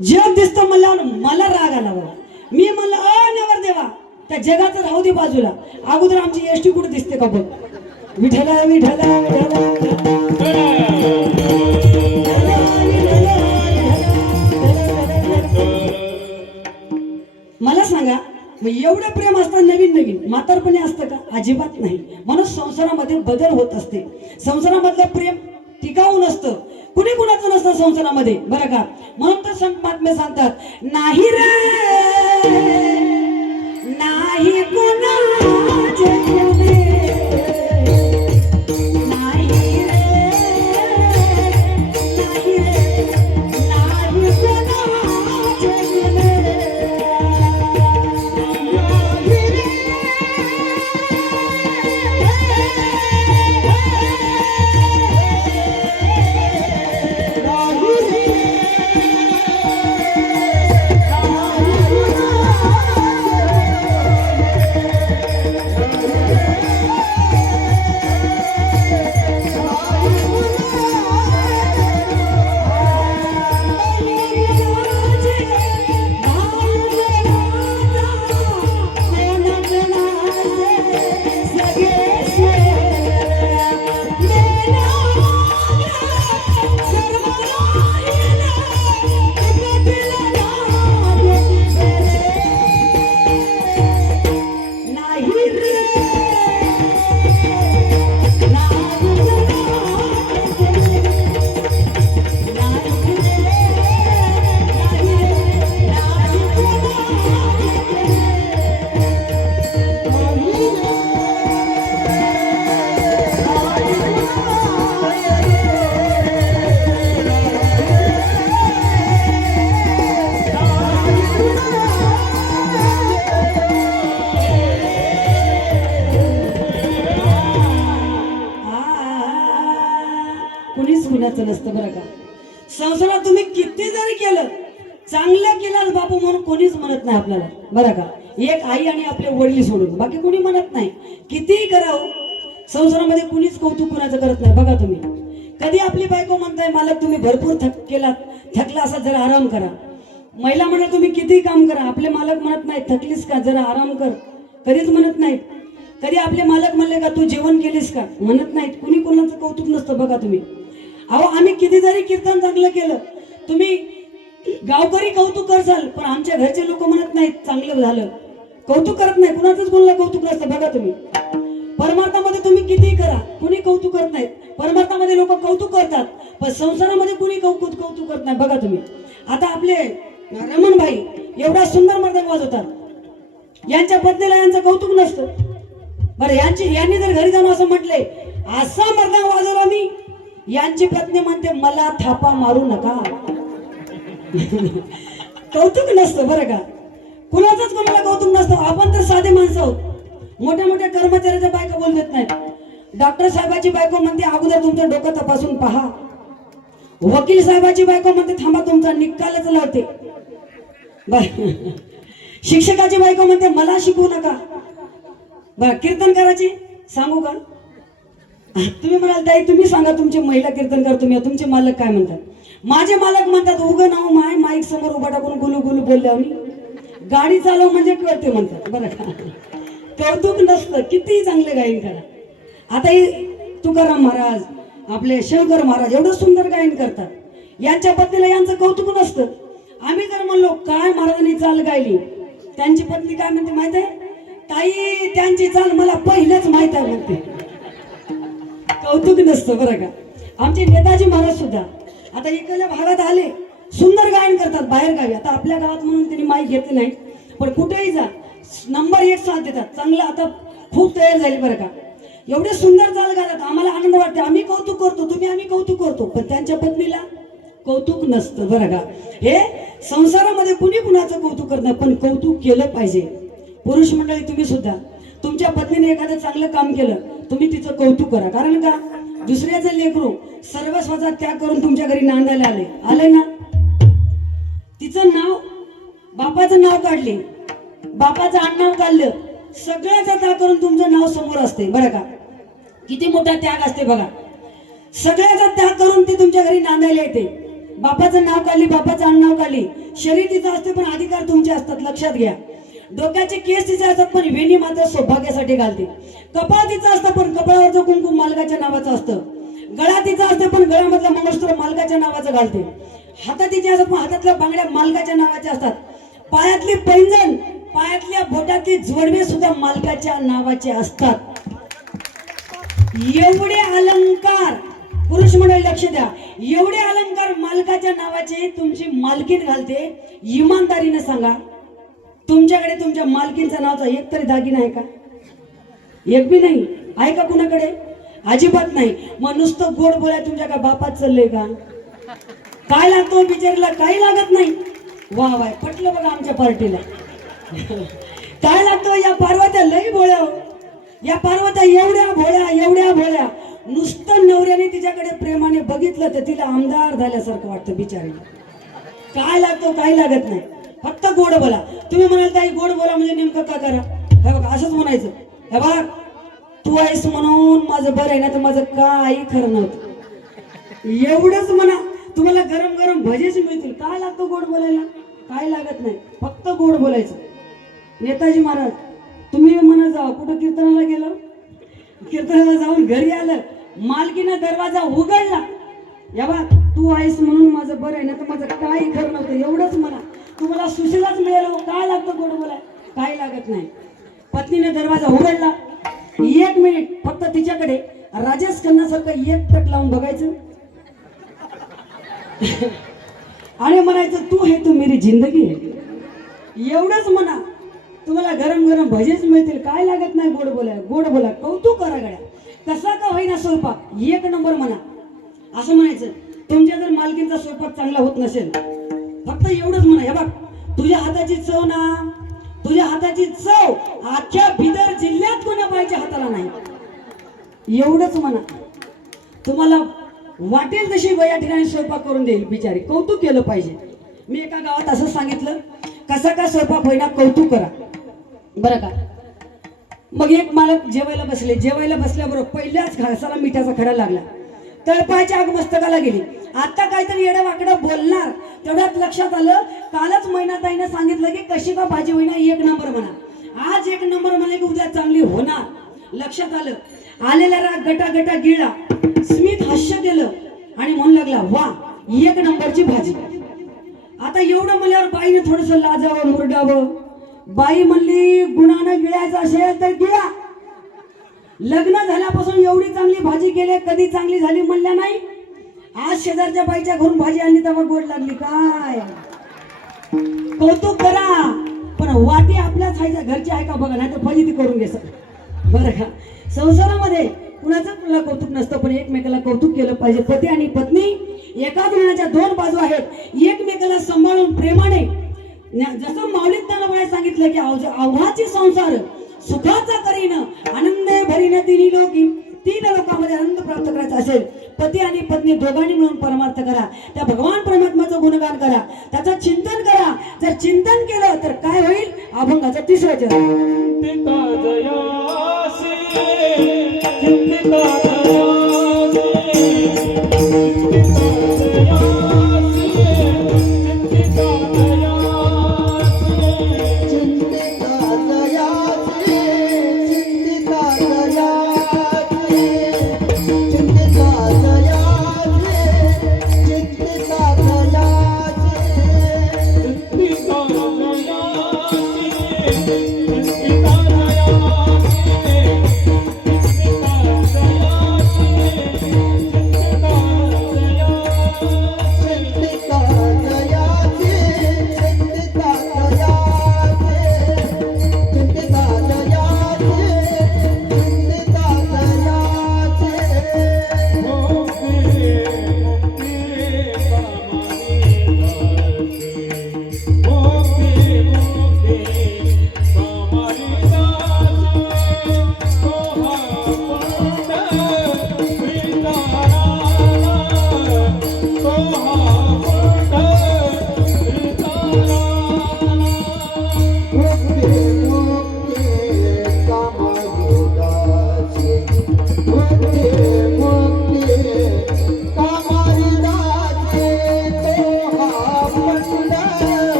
जग दिसतं म्हणल्यावर मला राग आला बघा. मी म्हणलं नवरदेवा, त्या जगाचं राहू दे बाजूला, अगोदर आमची एसटी कुठे दिसते का बघ. विठला विठला मला सांगा, मग एवढं प्रेम असतं नवीन म्हातारपणी असतं का? अजिबात नाही. म्हणून संसारामध्ये बदल होत असते. संसारामधलं प्रेम टिकाऊ नसतं, कुणी कुणाचं नसतं संसारामध्ये बरं का. म्हणून तर संत महात्मे सांगतात, नाही रे नाही कुणाचे कुणी, नाही रे नाही कुणाचे कुणी. किती जरी केलं, चांगलं केलं बापू म्हणून कोणीच म्हणत नाही आपल्याला, बरं का. एक आई आणि आपले वडील सोडून बाकी कोणी म्हणत नाही. कितीही करावं संसारामध्ये कुणीच कौतुक कुणाचं करत नाही. बघा तुम्ही कधी आपली बायको म्हणताय मालक तुम्ही भरपूर थकला असा जरा आराम करा. महिला म्हणा तुम्ही कितीही काम करा, आपले मालक म्हणत नाही थकलीस का जरा आराम कर, कधीच म्हणत नाहीत. कधी आपले मालक म्हणले का तू जेवण केलीस का, म्हणत नाहीत. कुणी कोणाचं कौतुक नसतं. बघा तुम्ही अहो आम्ही किती जरी कीर्तन चांगलं केलं, तुम्ही गावकरी कौतुक करसाल पण आमच्या घरचे लोक म्हणत नाहीत चांगलं झालं, कौतुक करत नाही. कुणाचंच कोणाला कौतुक नसतं. बघा तुम्ही परमार्थामध्ये तुम्ही कितीही करा कुणी कौतुक करत नाहीत. परमार्थामध्ये लोक कौतुक करतात पण संसारामध्ये कुणी कौतुक करत नाही. बघा तुम्ही आता आपले रमण भाई एवढा सुंदर मर्दन वाजवतात, यांच्या पत्नीला यांचं कौतुक नसतं. बरं यांनी जर घरी जाऊन असं म्हटले असा मर्दन वाजवला मी, यांची पत्नी म्हणते मला थापा मारू नका. कौतुक नसतं बरं का, कुणाचंच कोणाला कौतुक नसतं. आपण तर साधे माणसं आहोत. मोठ्या मोठ्या कर्मचाऱ्याच्या बायका बोल देत नाहीत. डॉक्टर साहेबाची बायको म्हणते अगोदर तुमचं डोकं तपासून पहा. वकील साहेबाची बायको म्हणते थांबा तुमचा निकालच लावते. शिक्षकाची बायको म्हणते मला शिकवू नका. बरं कीर्तनकाराची सांगू का, तुम्ही म्हणाल ताई तुम्ही सांगा तुमची महिला कीर्तनकार तुम्ही, तुमचे मालक काय म्हणतात. माझे मालक म्हणतात उगं नाव माईक समोर उभा टाकून गुलू गुलू बोलल्यावर गाडी चालव म्हणजे कळते म्हणतात. बरं का कौतुक नसतं, कितीही चांगले गायन करा. आता हे तुकाराम महाराज आपले शंकर महाराज एवढं सुंदर गायन करतात, यांच्या पत्नीला यांचं कौतुक नसतं. आम्ही जर म्हणलो काय महाराजांनी चाल गायली, त्यांची पत्नी काय म्हणते माहित आहे, ताई त्यांची चाल मला पहिलेच माहित आहे म्हणते. कौतुक नसतं बरं का. आमचे नेताजी महाराज सुद्धा आता इकडल्या भागात आले, सुंदर गायन करतात बाहेर गावी. आता आपल्या गावात म्हणून त्यांनी माईक घेतली नाही, पण कुठेही जा नंबर 1 साथ देतात. चांगलं आता खूप तयार झाली बरं का. एवढे सुंदर चाल गातात, आम्हाला आनंद वाटते. आम्ही कौतुक करतो, आम्ही कौतुक करतो, पण त्यांच्या पत्नीला कौतुक नसतं बरं का. हे संसारामध्ये कुणी कुणाचं कौतुक करत नाही, पण कौतुक केलं पाहिजे. पुरुष मंडळी तुम्ही सुद्धा तुमच्या पत्नीने एखादं चांगलं काम केलं तुम्ही तिचं कौतुक करा. कारण का दुसऱ्याचं लेकरू सर्वस्वाचा त्याग करून तुमच्या घरी नांदायला आले ना, तिचं नाव बापाचं नाव काढले, बापाचं आडनाव काढलं, सगळ्याचा त्याग करून तुमचं नाव समोर असते बरं का. किती मोठा त्याग असते बघा. सगळ्याचा त्याग करून ती तुमच्या घरी नांदायला येते. बापाचं नाव काढली, बापाचं आडनाव काढली. शरीर तिचं असते पण अधिकार तुमचे असतात, लक्षात घ्या. डोक्याचे केस तिचे असतात पण वेणी मात्र सौभाग्यासाठी घालते. कपाळ तिचं असतं पण कपाळावरचं कुंकुम मालकाच्या नावाचं असतं. गळा तिचा असतं पण गळ्यामधलं मंगळसूत्र मालकाच्या नावाचं घालते. हातात तिचे असतात पण हातातल्या बांगड्या मालकाच्या नावाच्या असतात. पायातली पैंजण, पायातल्या बोटातली जोडवे सुद्धा मालकाच्या नावाचे असतात. एवढे अलंकार पुरुष मंडळी लक्ष द्या, एवढे अलंकार मालकाच्या नावाचे तुमची मालकीन घालते. इमानदारीने सांगा तुमच्याकडे तुमच्या मालकीनच्या नावाचा एक तरी दागिना आहे का? एक बी नाही आहे का कुणाकडे? अजिबात नाही. मग नुसतं गोड बोलाय तुमच्या का बापात चाललंय का? काय लागतो बिचारीला? काही लागत नाही. वा वा पटलं बघा आमच्या पार्टीला. काय लागतो? या पार्वत्या लई भोळ्या, या पार्वत्या एवढ्या भोळ्या, एवढ्या भोळ्या. नुसतं नवऱ्याने तिच्याकडे प्रेमाने बघितलं तर तिला आमदार झाल्यासारखं वाटतं बिचारीला. काय लागतो? काही लागत नाही. फक्त गोड बोला. तुम्ही म्हणाल ताई गोड बोला म्हणजे नेमकं काय करा? हे बघा असंच म्हणायचं, हे बघ तू आहेस म्हणून माझं बरं आहे ना तर माझं काही खरं नव्हतं. एवढंच म्हणा. तुम्हाला गरम गरम भजेच मिळतील. काय लागतं गोड बोलायला? काय लागत नाही, फक्त गोड बोलायचं. नेताजी महाराज तुम्ही म्हणा जा कुठं कीर्तनाला गेलो, कीर्तनाला जाऊन घरी आलं, मालकीनं दरवाजा उघडला, या बा तू आहेस म्हणून माझं बरं आहे ना तर माझं काही खरं नव्हतं. एवढंच म्हणा. तुम्हाला सुशीलाच मिळालं. काय लागतं गोड बोलाय? काय लागत नाही. पत्नीने दरवाजा उघडला, 1 मिनिट फक्त तिच्याकडे राजेश खन्नासारखं एकटक लावून बघायचं आणि म्हणायचं तू हे तू मेरी जिंदगी आहे. एवढंच म्हणा. तुम्हाला गरम गरम भजेच मिळतील. काय लागत नाही गोड बोलाय. गोड बोला, कौतुक करा गड्या. कसा का होईना स्वयंपाक 1 नंबर म्हणा. असं म्हणायचं. तुमच्या जर मालकींचा स्वयंपाक चांगला होत नसेल फक्त एवढंच म्हणा, हे बघ तुझ्या हाताची चव ना, तुझ्या हाताची चव अख्ख्या बिदर जिल्ह्यात कोणा बाईच्या हाताला नाही. एवढंच म्हणा. तुम्हाला वाटेल तशी या ठिकाणी स्वयंपाक करून देईल बिचारी. कौतुक केलं पाहिजे. मी एका गावात असं सांगितलं, कसा का स्वयंपाक होईना कौतुक करा बरं का. मग एक मालक जेवायला बसल्याबरोबर पहिल्याच घासाला मिठाचा खडा लागला. तळपायच्या आग मस्तकाला गेली. आता काहीतरी येडं वाकडं बोलणार तेवढ्यात लक्षात आलं, कालच मैनाताईनं सांगितलं की कशी का भाजी होईना एक नंबर म्हणा. आज एक नंबर म्हणा की उद्या चांगली होणार. लक्षात आलं. आलेला राग गटा गिळला. स्मित हास्य केलं आणि म्हणू लागला, वा एक नंबरची भाजी. आता एवढं म्हणल्यावर बाईने थोडस लाजावं मुरडावं. बाई म्हणली, गुणानं गिळायचं असेल तर गिळा. लग्न झाल्यापासून एवढी चांगली भाजी केली, कधी चांगली झाली म्हणल्या नाही. आज शेजारच्या बाईच्या घरून भाजी आणली तेव्हा गोड लागली. काय कौतुक करा, पण वाटी आपल्याच खायच्या घरची आहे का बघा, नाही तर फजिती करून घे बरं का. संसारामध्ये कुणाचं कुणाला कौतुक नसतं, पण एकमेकाला कौतुक केलं पाहिजे. पती आणि पत्नी एकाच नाण्याच्या दोन बाजू आहेत. एकमेकाला सांभाळून प्रेमाने, जसं माऊलीत सांगितलं की अवघाची संसार सुखाचा करीन आनंदे भरीन तीन लोकांमध्ये आनंद प्राप्त करायचा असेल, पती आणि पत्नी दोघांनी मिळून परमार्थ करा. त्या भगवान परमात्म्याचं गुणगान करा, त्याचं चिंतन करा. जर चिंतन केलं तर काय होईल? अभंगाचं तिसरं चरण.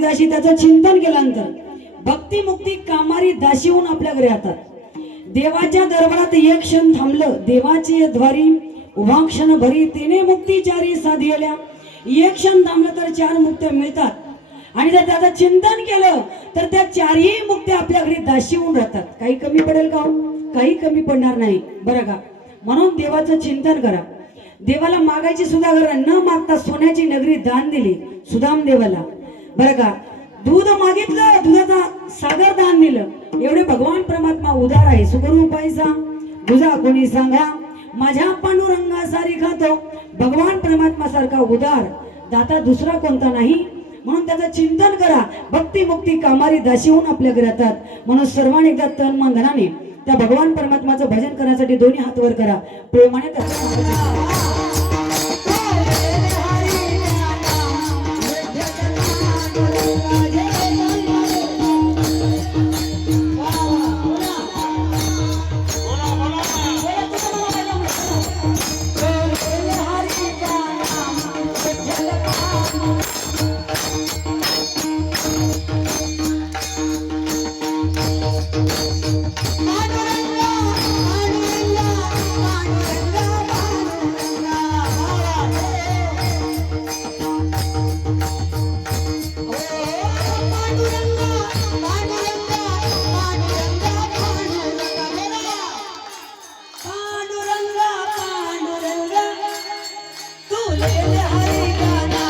दासी त्याचं चिंतन केल्यानंतर भक्ती मुक्ती कामारी दासी होऊन आपल्या घरी येतात. देवाच्या दरबारात एक क्षण थांबलं, देवाची द्वारी उभा क्षण भरी तिने मुक्तीचारी साधियल्या. एक क्षण थांबलं तर चार मुक्त्या मिळतात, आणि जर त्याचं चिंतन केलं तर त्या चारही मुक्त्या आपल्या घरी दासी होऊन राहतात. काही कमी पडेल का? काही कमी पडणार नाही बरं का. म्हणून देवाचं चिंतन करा. देवाला मागायची सुद्धा गरज न मागता सोन्याची नगरी दान दिली सुदाम देवाला बरं का. दूध मागितलं, दुधाचा सागर दान दिलं. एवढे भगवान परमात्मा उदार आहे. सुखरूप पैसा तुझा कोणी सांगा, माझ्या पांडुरंगा सारी खातो. भगवान परमात्मा सारखा उदार दाता दुसरा कोणता नाही. म्हणून त्याचं चिंतन करा. भक्ती मुक्ती कामारी दासी होऊन आपल्या घरी येतात. म्हणून सर्वांनी एकदा तन मन धनाने त्या भगवान परमात्माचं भजन करण्यासाठी दोन्ही हात वर करा. प्रेमाने त्याचं हरे गाना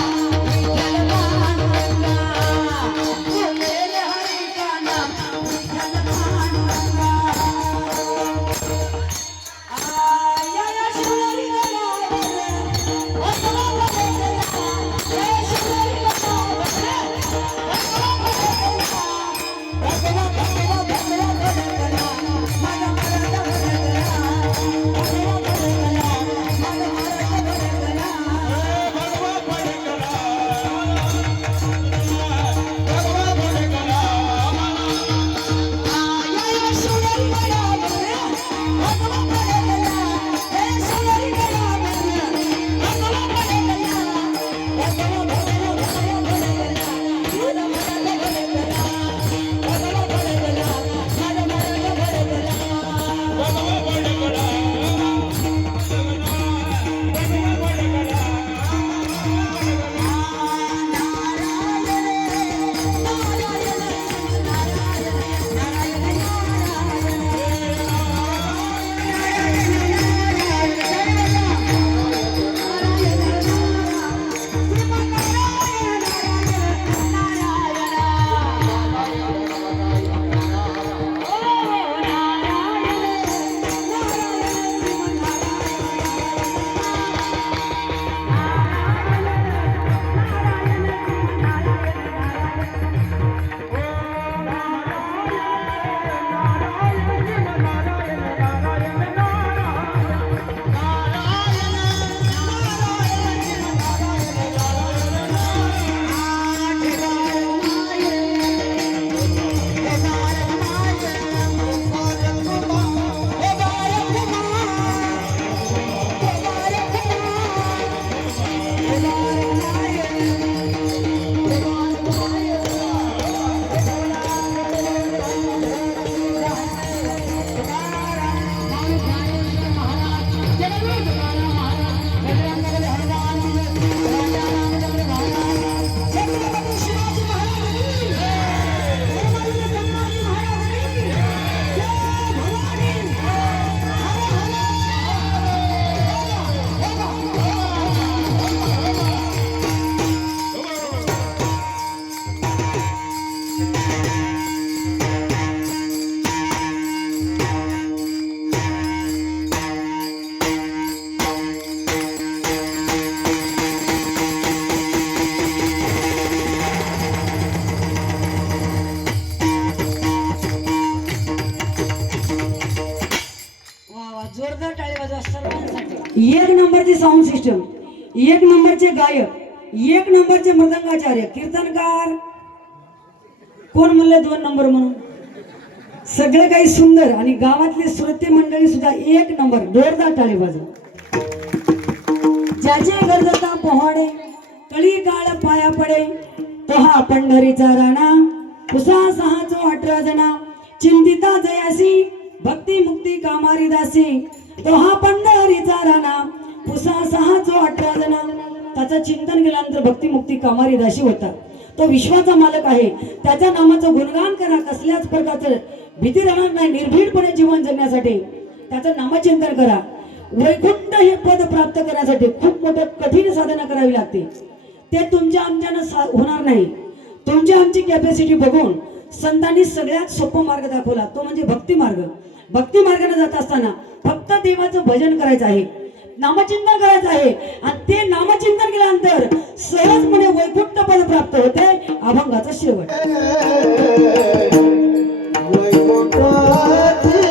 सिस्टम, एक नंबरचे गायक, एक नंबरचे मृदंगाचार्य, कीर्तनकार कोण म्हणले 2 नंबर म्हणून? सगळं काही सुंदर आणि गावातले श्रोते मंडळी सुद्धा 1 नंबर. जोरदार टाळी वाजवा. ज्याचे गरजता पोहाडे कळी काळ पाया पडे, तो हा पंढरीचा राणा तुसा 618 जना चिंतिता जयासी भक्ती मुक्ती कामारी दासी, तो हा पंढरीचा राणा तुसा 618 जना. त्याचं चिंतन केल्यानंतर भक्ती मुक्ती कामारी दासी होता. तो विश्वाचा मालक आहे. त्याच्या नामाचं गुणगान करा. कसल्याच प्रकारचं भीती राहणार नाही. निर्भीडपणे जीवन जगण्यासाठी त्याचं नामचिंतन करा. वैकुंठ हे पद प्राप्त करण्यासाठी खूप मोठं कठीण साधना करावी लागते. ते तुमच्या आमच्यानं होणार नाही. तुमच्या आमची कॅपॅसिटी बघून संतांनी सगळ्यात सोपा मार्ग दाखवला, तो म्हणजे भक्ती मार्ग. भक्ती मार्गाने जात असताना फक्त देवाचं भजन करायचं आहे, नामचिंतन करायचं आहे. आणि ते नामचिंतन केल्यानंतर सहजपणे वैकुंठ पद प्राप्त होते. अभंगाचा शेवट. वैकुंठाची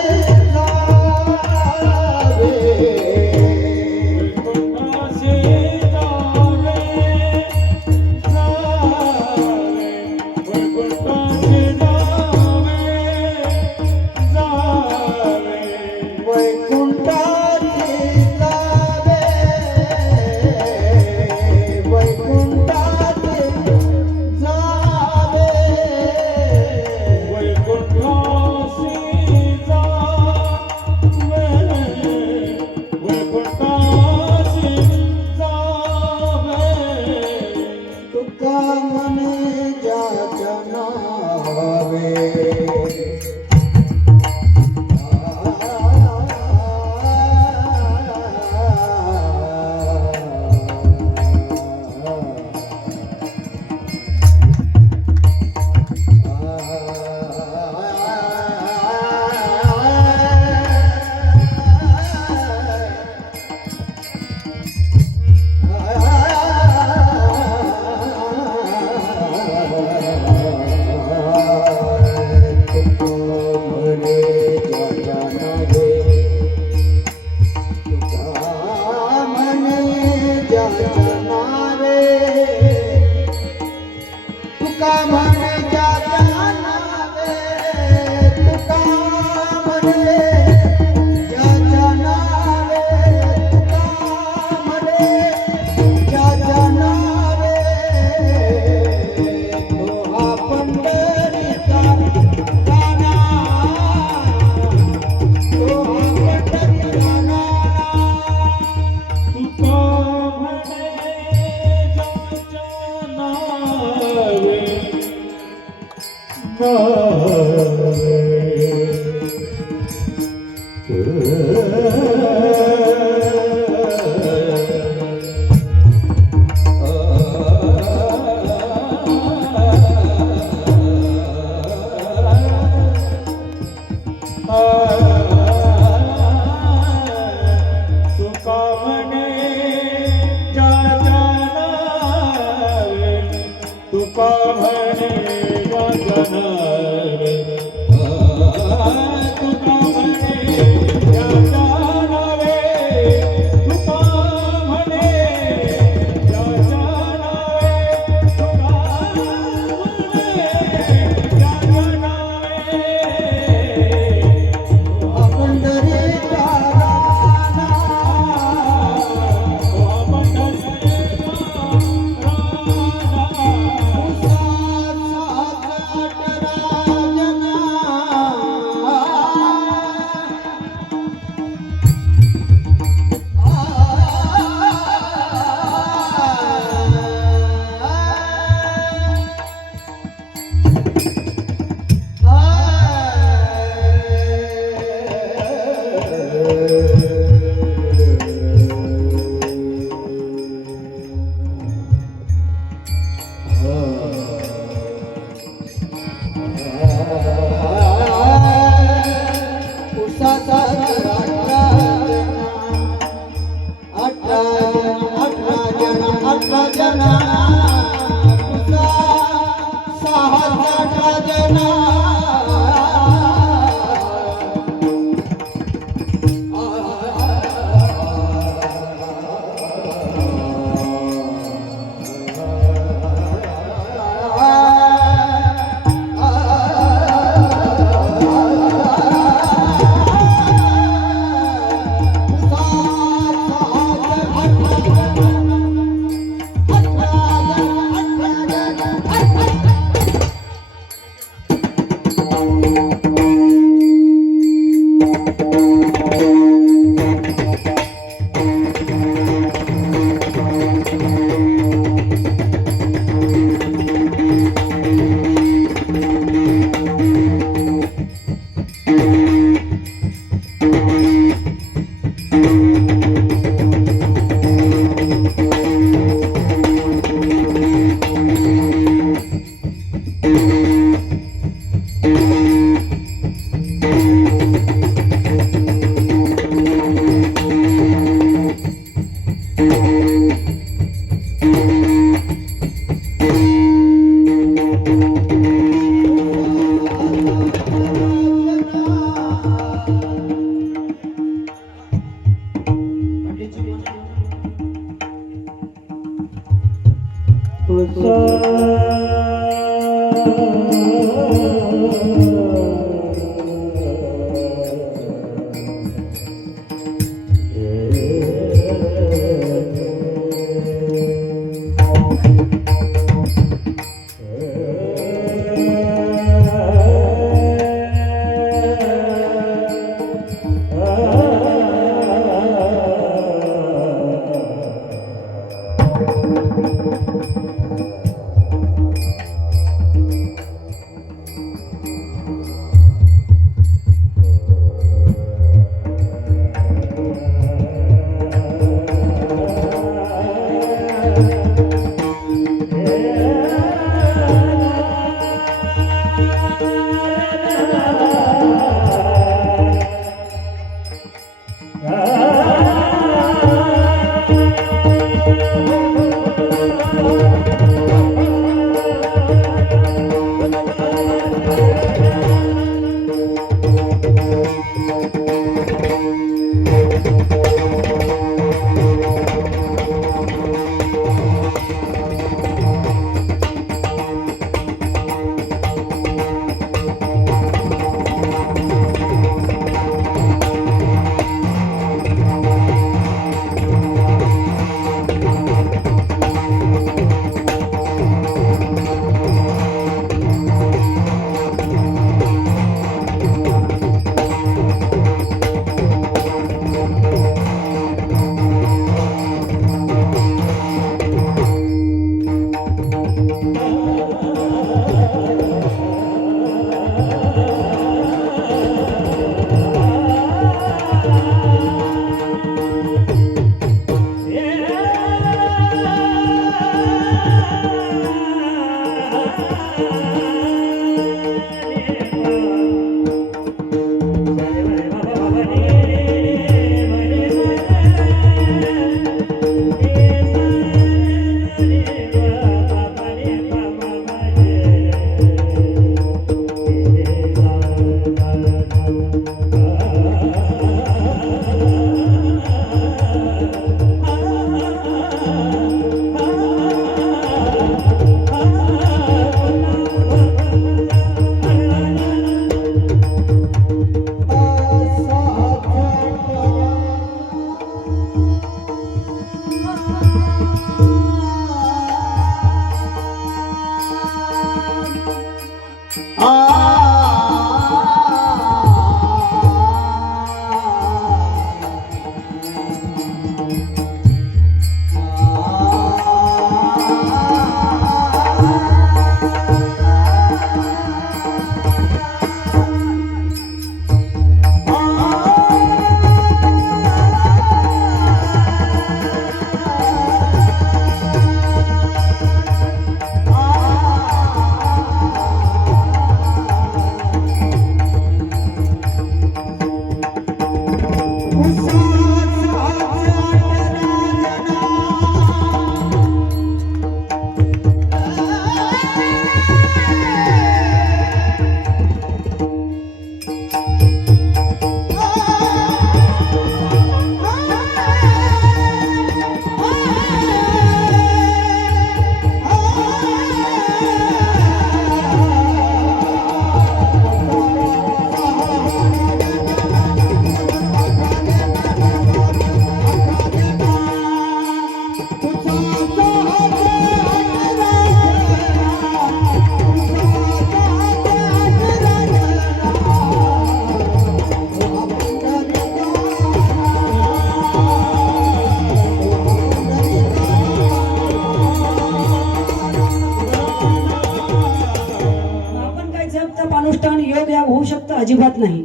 अनुष्ठान योग याग होऊ शकतं अजिबात नाही।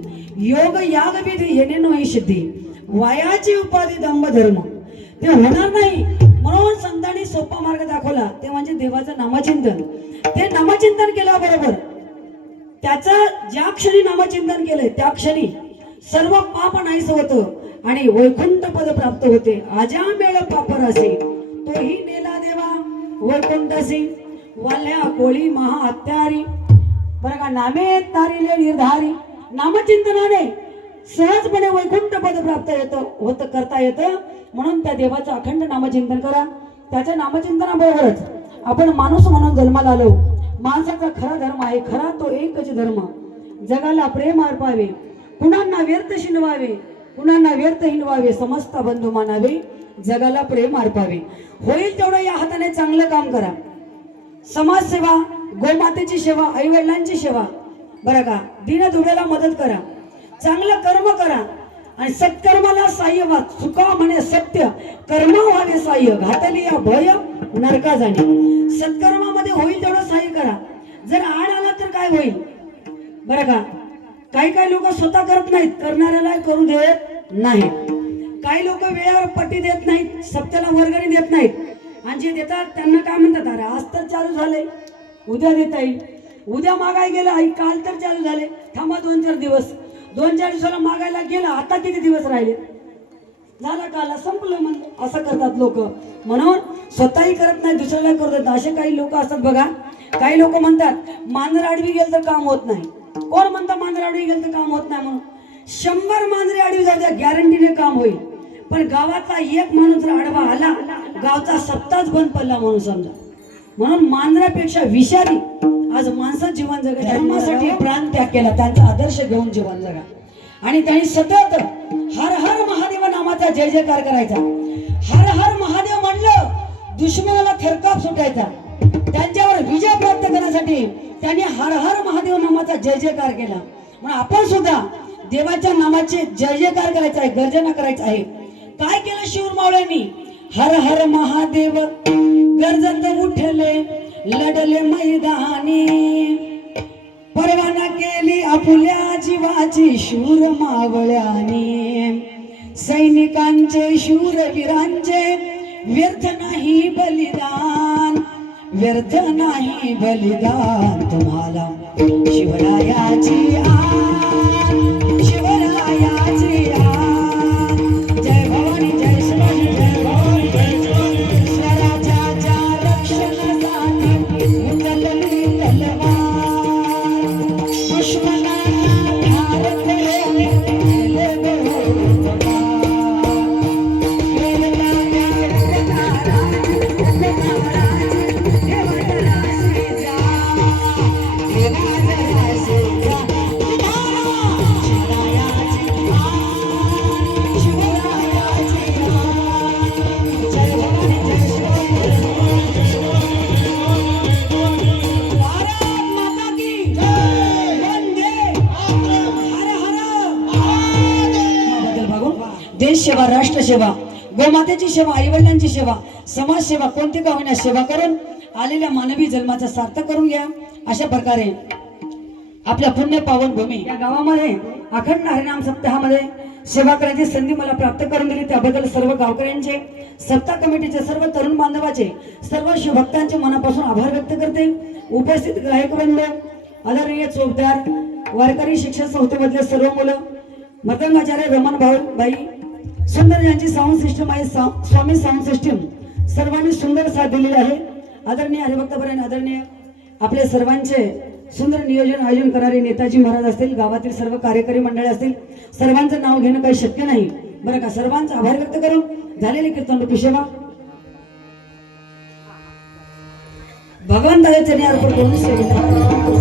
योग याग विधी येणे नाही सिद्धी, वयाची उपाधी दंभ धर्म ते होणार नाही। म्हणून संतांनी सोपा मार्ग दाखवला ते म्हणजे देवाचं नामचिंतन। ते नामचिंतन केल्याबरोबर त्याचं ज्या क्षणी नामचिंतन केलंय त्या क्षणी सर्व पाप नाहीस होतं आणि वैकुंठ पद प्राप्त होते। आजा मेळ पापरासी तोही नेला देवा वैकुंठासी, वाल्या कोळी महा हत्यारी बरं का, नामे तारिले निर्धारी। नामचिंतनाने सहजपणे वैकुंठ पद प्राप्त करता येतं। म्हणून त्या देवाचं अखंड नामचिंतन करा। त्याच्या नामचिंतनाबरोबरच आपण माणूस म्हणून जन्माला आलो. माणसाचा खरा धर्म आहे, खरा तो एकच धर्म. जगाला प्रेम अर्पावे, कुणांना व्यर्थ शिनवावे, कुणांना व्यर्थ हिंडवावे, समस्त बंधू मानावे, जगाला प्रेम अर्पावे. होईल तेवढं या हाताने चांगलं काम करा. समाजसेवा, गोमातेची सेवा, आई वडिलांची सेवा, बरं का, दीनदुबळ्याला मदत करा, चांगलं कर्म करा आणि सत्कर्माला सहाय्य व्हा. चुका म्हणे सत्य, कर्म व्हावे सहाय्य, घातली या भय नरका जाणे. सत्कर्मामध्ये होईल तेवढं सहाय्य करा. जर आड आला तर काय होईल बरं का. काही लोक स्वतः करत नाहीत, करणाऱ्याला करू देत नाही. काही लोक वेळेवर पट्टी देत नाहीत, सप्त्याला वर्गणी देत नाहीत, आणि जे देतात त्यांना काय म्हणतात, अरे आज तर चालू झाले, उद्या देता येईल. उद्या मागाय गेला, आई काल तर चालू झाले, थांबा 2-4 दिवस. 2-4 दिवसाला मागायला गेला, आता किती दिवस राहिले, झाला काला संपलं म्हणलं. असं करतात लोक. म्हणून स्वतःही करत नाही, दुसऱ्याला करतात. असे काही लोक असतात बघा. काही लोक म्हणतात मांजर आडवी गेलं तर काम होत नाही. कोण म्हणतात मांजर आडवी गेलं तर काम होत नाही म्हणून? 100 मांजरी आडवी जाऊ द्या, गॅरंटीने काम होईल. पण गावातला एक माणूस जर आडवा आला, गावचा सप्ताहच बंद पडला म्हणून समजा. म्हणून मांजरापेक्षा विषारी आज माणसात जीवन जगा. धर्मासाठी प्राण त्याग केला, त्यांचा आदर्श घेऊन जीवन जगा. आणि त्यांनी सतत हर हर महादेव नामाचा जय जयकार करायचा. हर हर महादेव म्हणलं दुश्मनाला थरकाप सुटायचा. त्यांच्यावर विजय प्राप्त करण्यासाठी त्यांनी हर हर महादेव नामाचा जय जयकार केला. म्हणून आपण सुद्धा देवाच्या नामाचे जय जयकार करायचा आहे, गर्जना करायचा आहे. काय केलं शिवमावळ्यांनी? हर हर महादेव गर्जत उठले, लढले मैदानी, परवाना केली आपुल्या जीवाची शूर मावळ्यानी. सैनिकांचे शूरवीरांचे व्यर्थ नाही बलिदान, व्यर्थ नाही बलिदान. तुम्हाला शिवरायाची आन, शिवरायाची आन. जय भवानी जय शिवाजी, जय भवानी जय शिवाजी. स्वराज्याच्या रक्षणासाठी उचलली तलवार, दुश्मनांना ठार केले, केले गोळीबार. केलेल्या नाराजी, नाराजी, देवाजराशी जा, देवाजराशी जा. शिवरायाची आन, शिवरायाची आन. जय भवानी जय शिवाजी. भारत माता की जय. वंदे हर हर महादेव. बघून देश सेवा, राष्ट्र सेवा, गोमातेची सेवा, आई वडिलांची सेवा, समाज सेवा, कोणती का होईना सेवा करून आलेल्या मानवी जन्माचा सार्थक करून घ्या. अशा प्रकारे आपल्या पुण्य पावन भूमी या गावामध्ये अखंड हरिनाम सप्ताहामध्ये सेवा करण्याची संधी मला प्राप्त करून दिली. त्याबद्दल सर्व गावकऱ्यांचे, सप्ताह कमिटीचे, सर्व तरुण बांधवाचे, सर्व शिवभक्तांचे मनापासून आभार व्यक्त करते. उपस्थित गायकवृंद, आदरणीय चौकदार, वारकरी शिक्षण संस्थेमधले सर्व मुलं, मृदंगाचार्य रमण भाऊ बाई, सुंदर यांची साऊंड सिस्टम आहे, स्वामी साऊंड सिस्टम, सर्वांनी सुंदर साथ दिलेली आहे. आदरणीय हरिभक्तपर्यंत, आदरणीय आपले सर्वांचे सुंदर नियोजन आयोजन करणारे नेताजी महाराज असतील, गावातील सर्व कार्यकारी मंडळी असतील, सर्वांचं नाव घेणं काही शक्य नाही बरं का. सर्वांचा आभार व्यक्त करून झालेली कीर्तन रूपी सेवा भगवंताच्या चरणी अर्पण करून सेवा.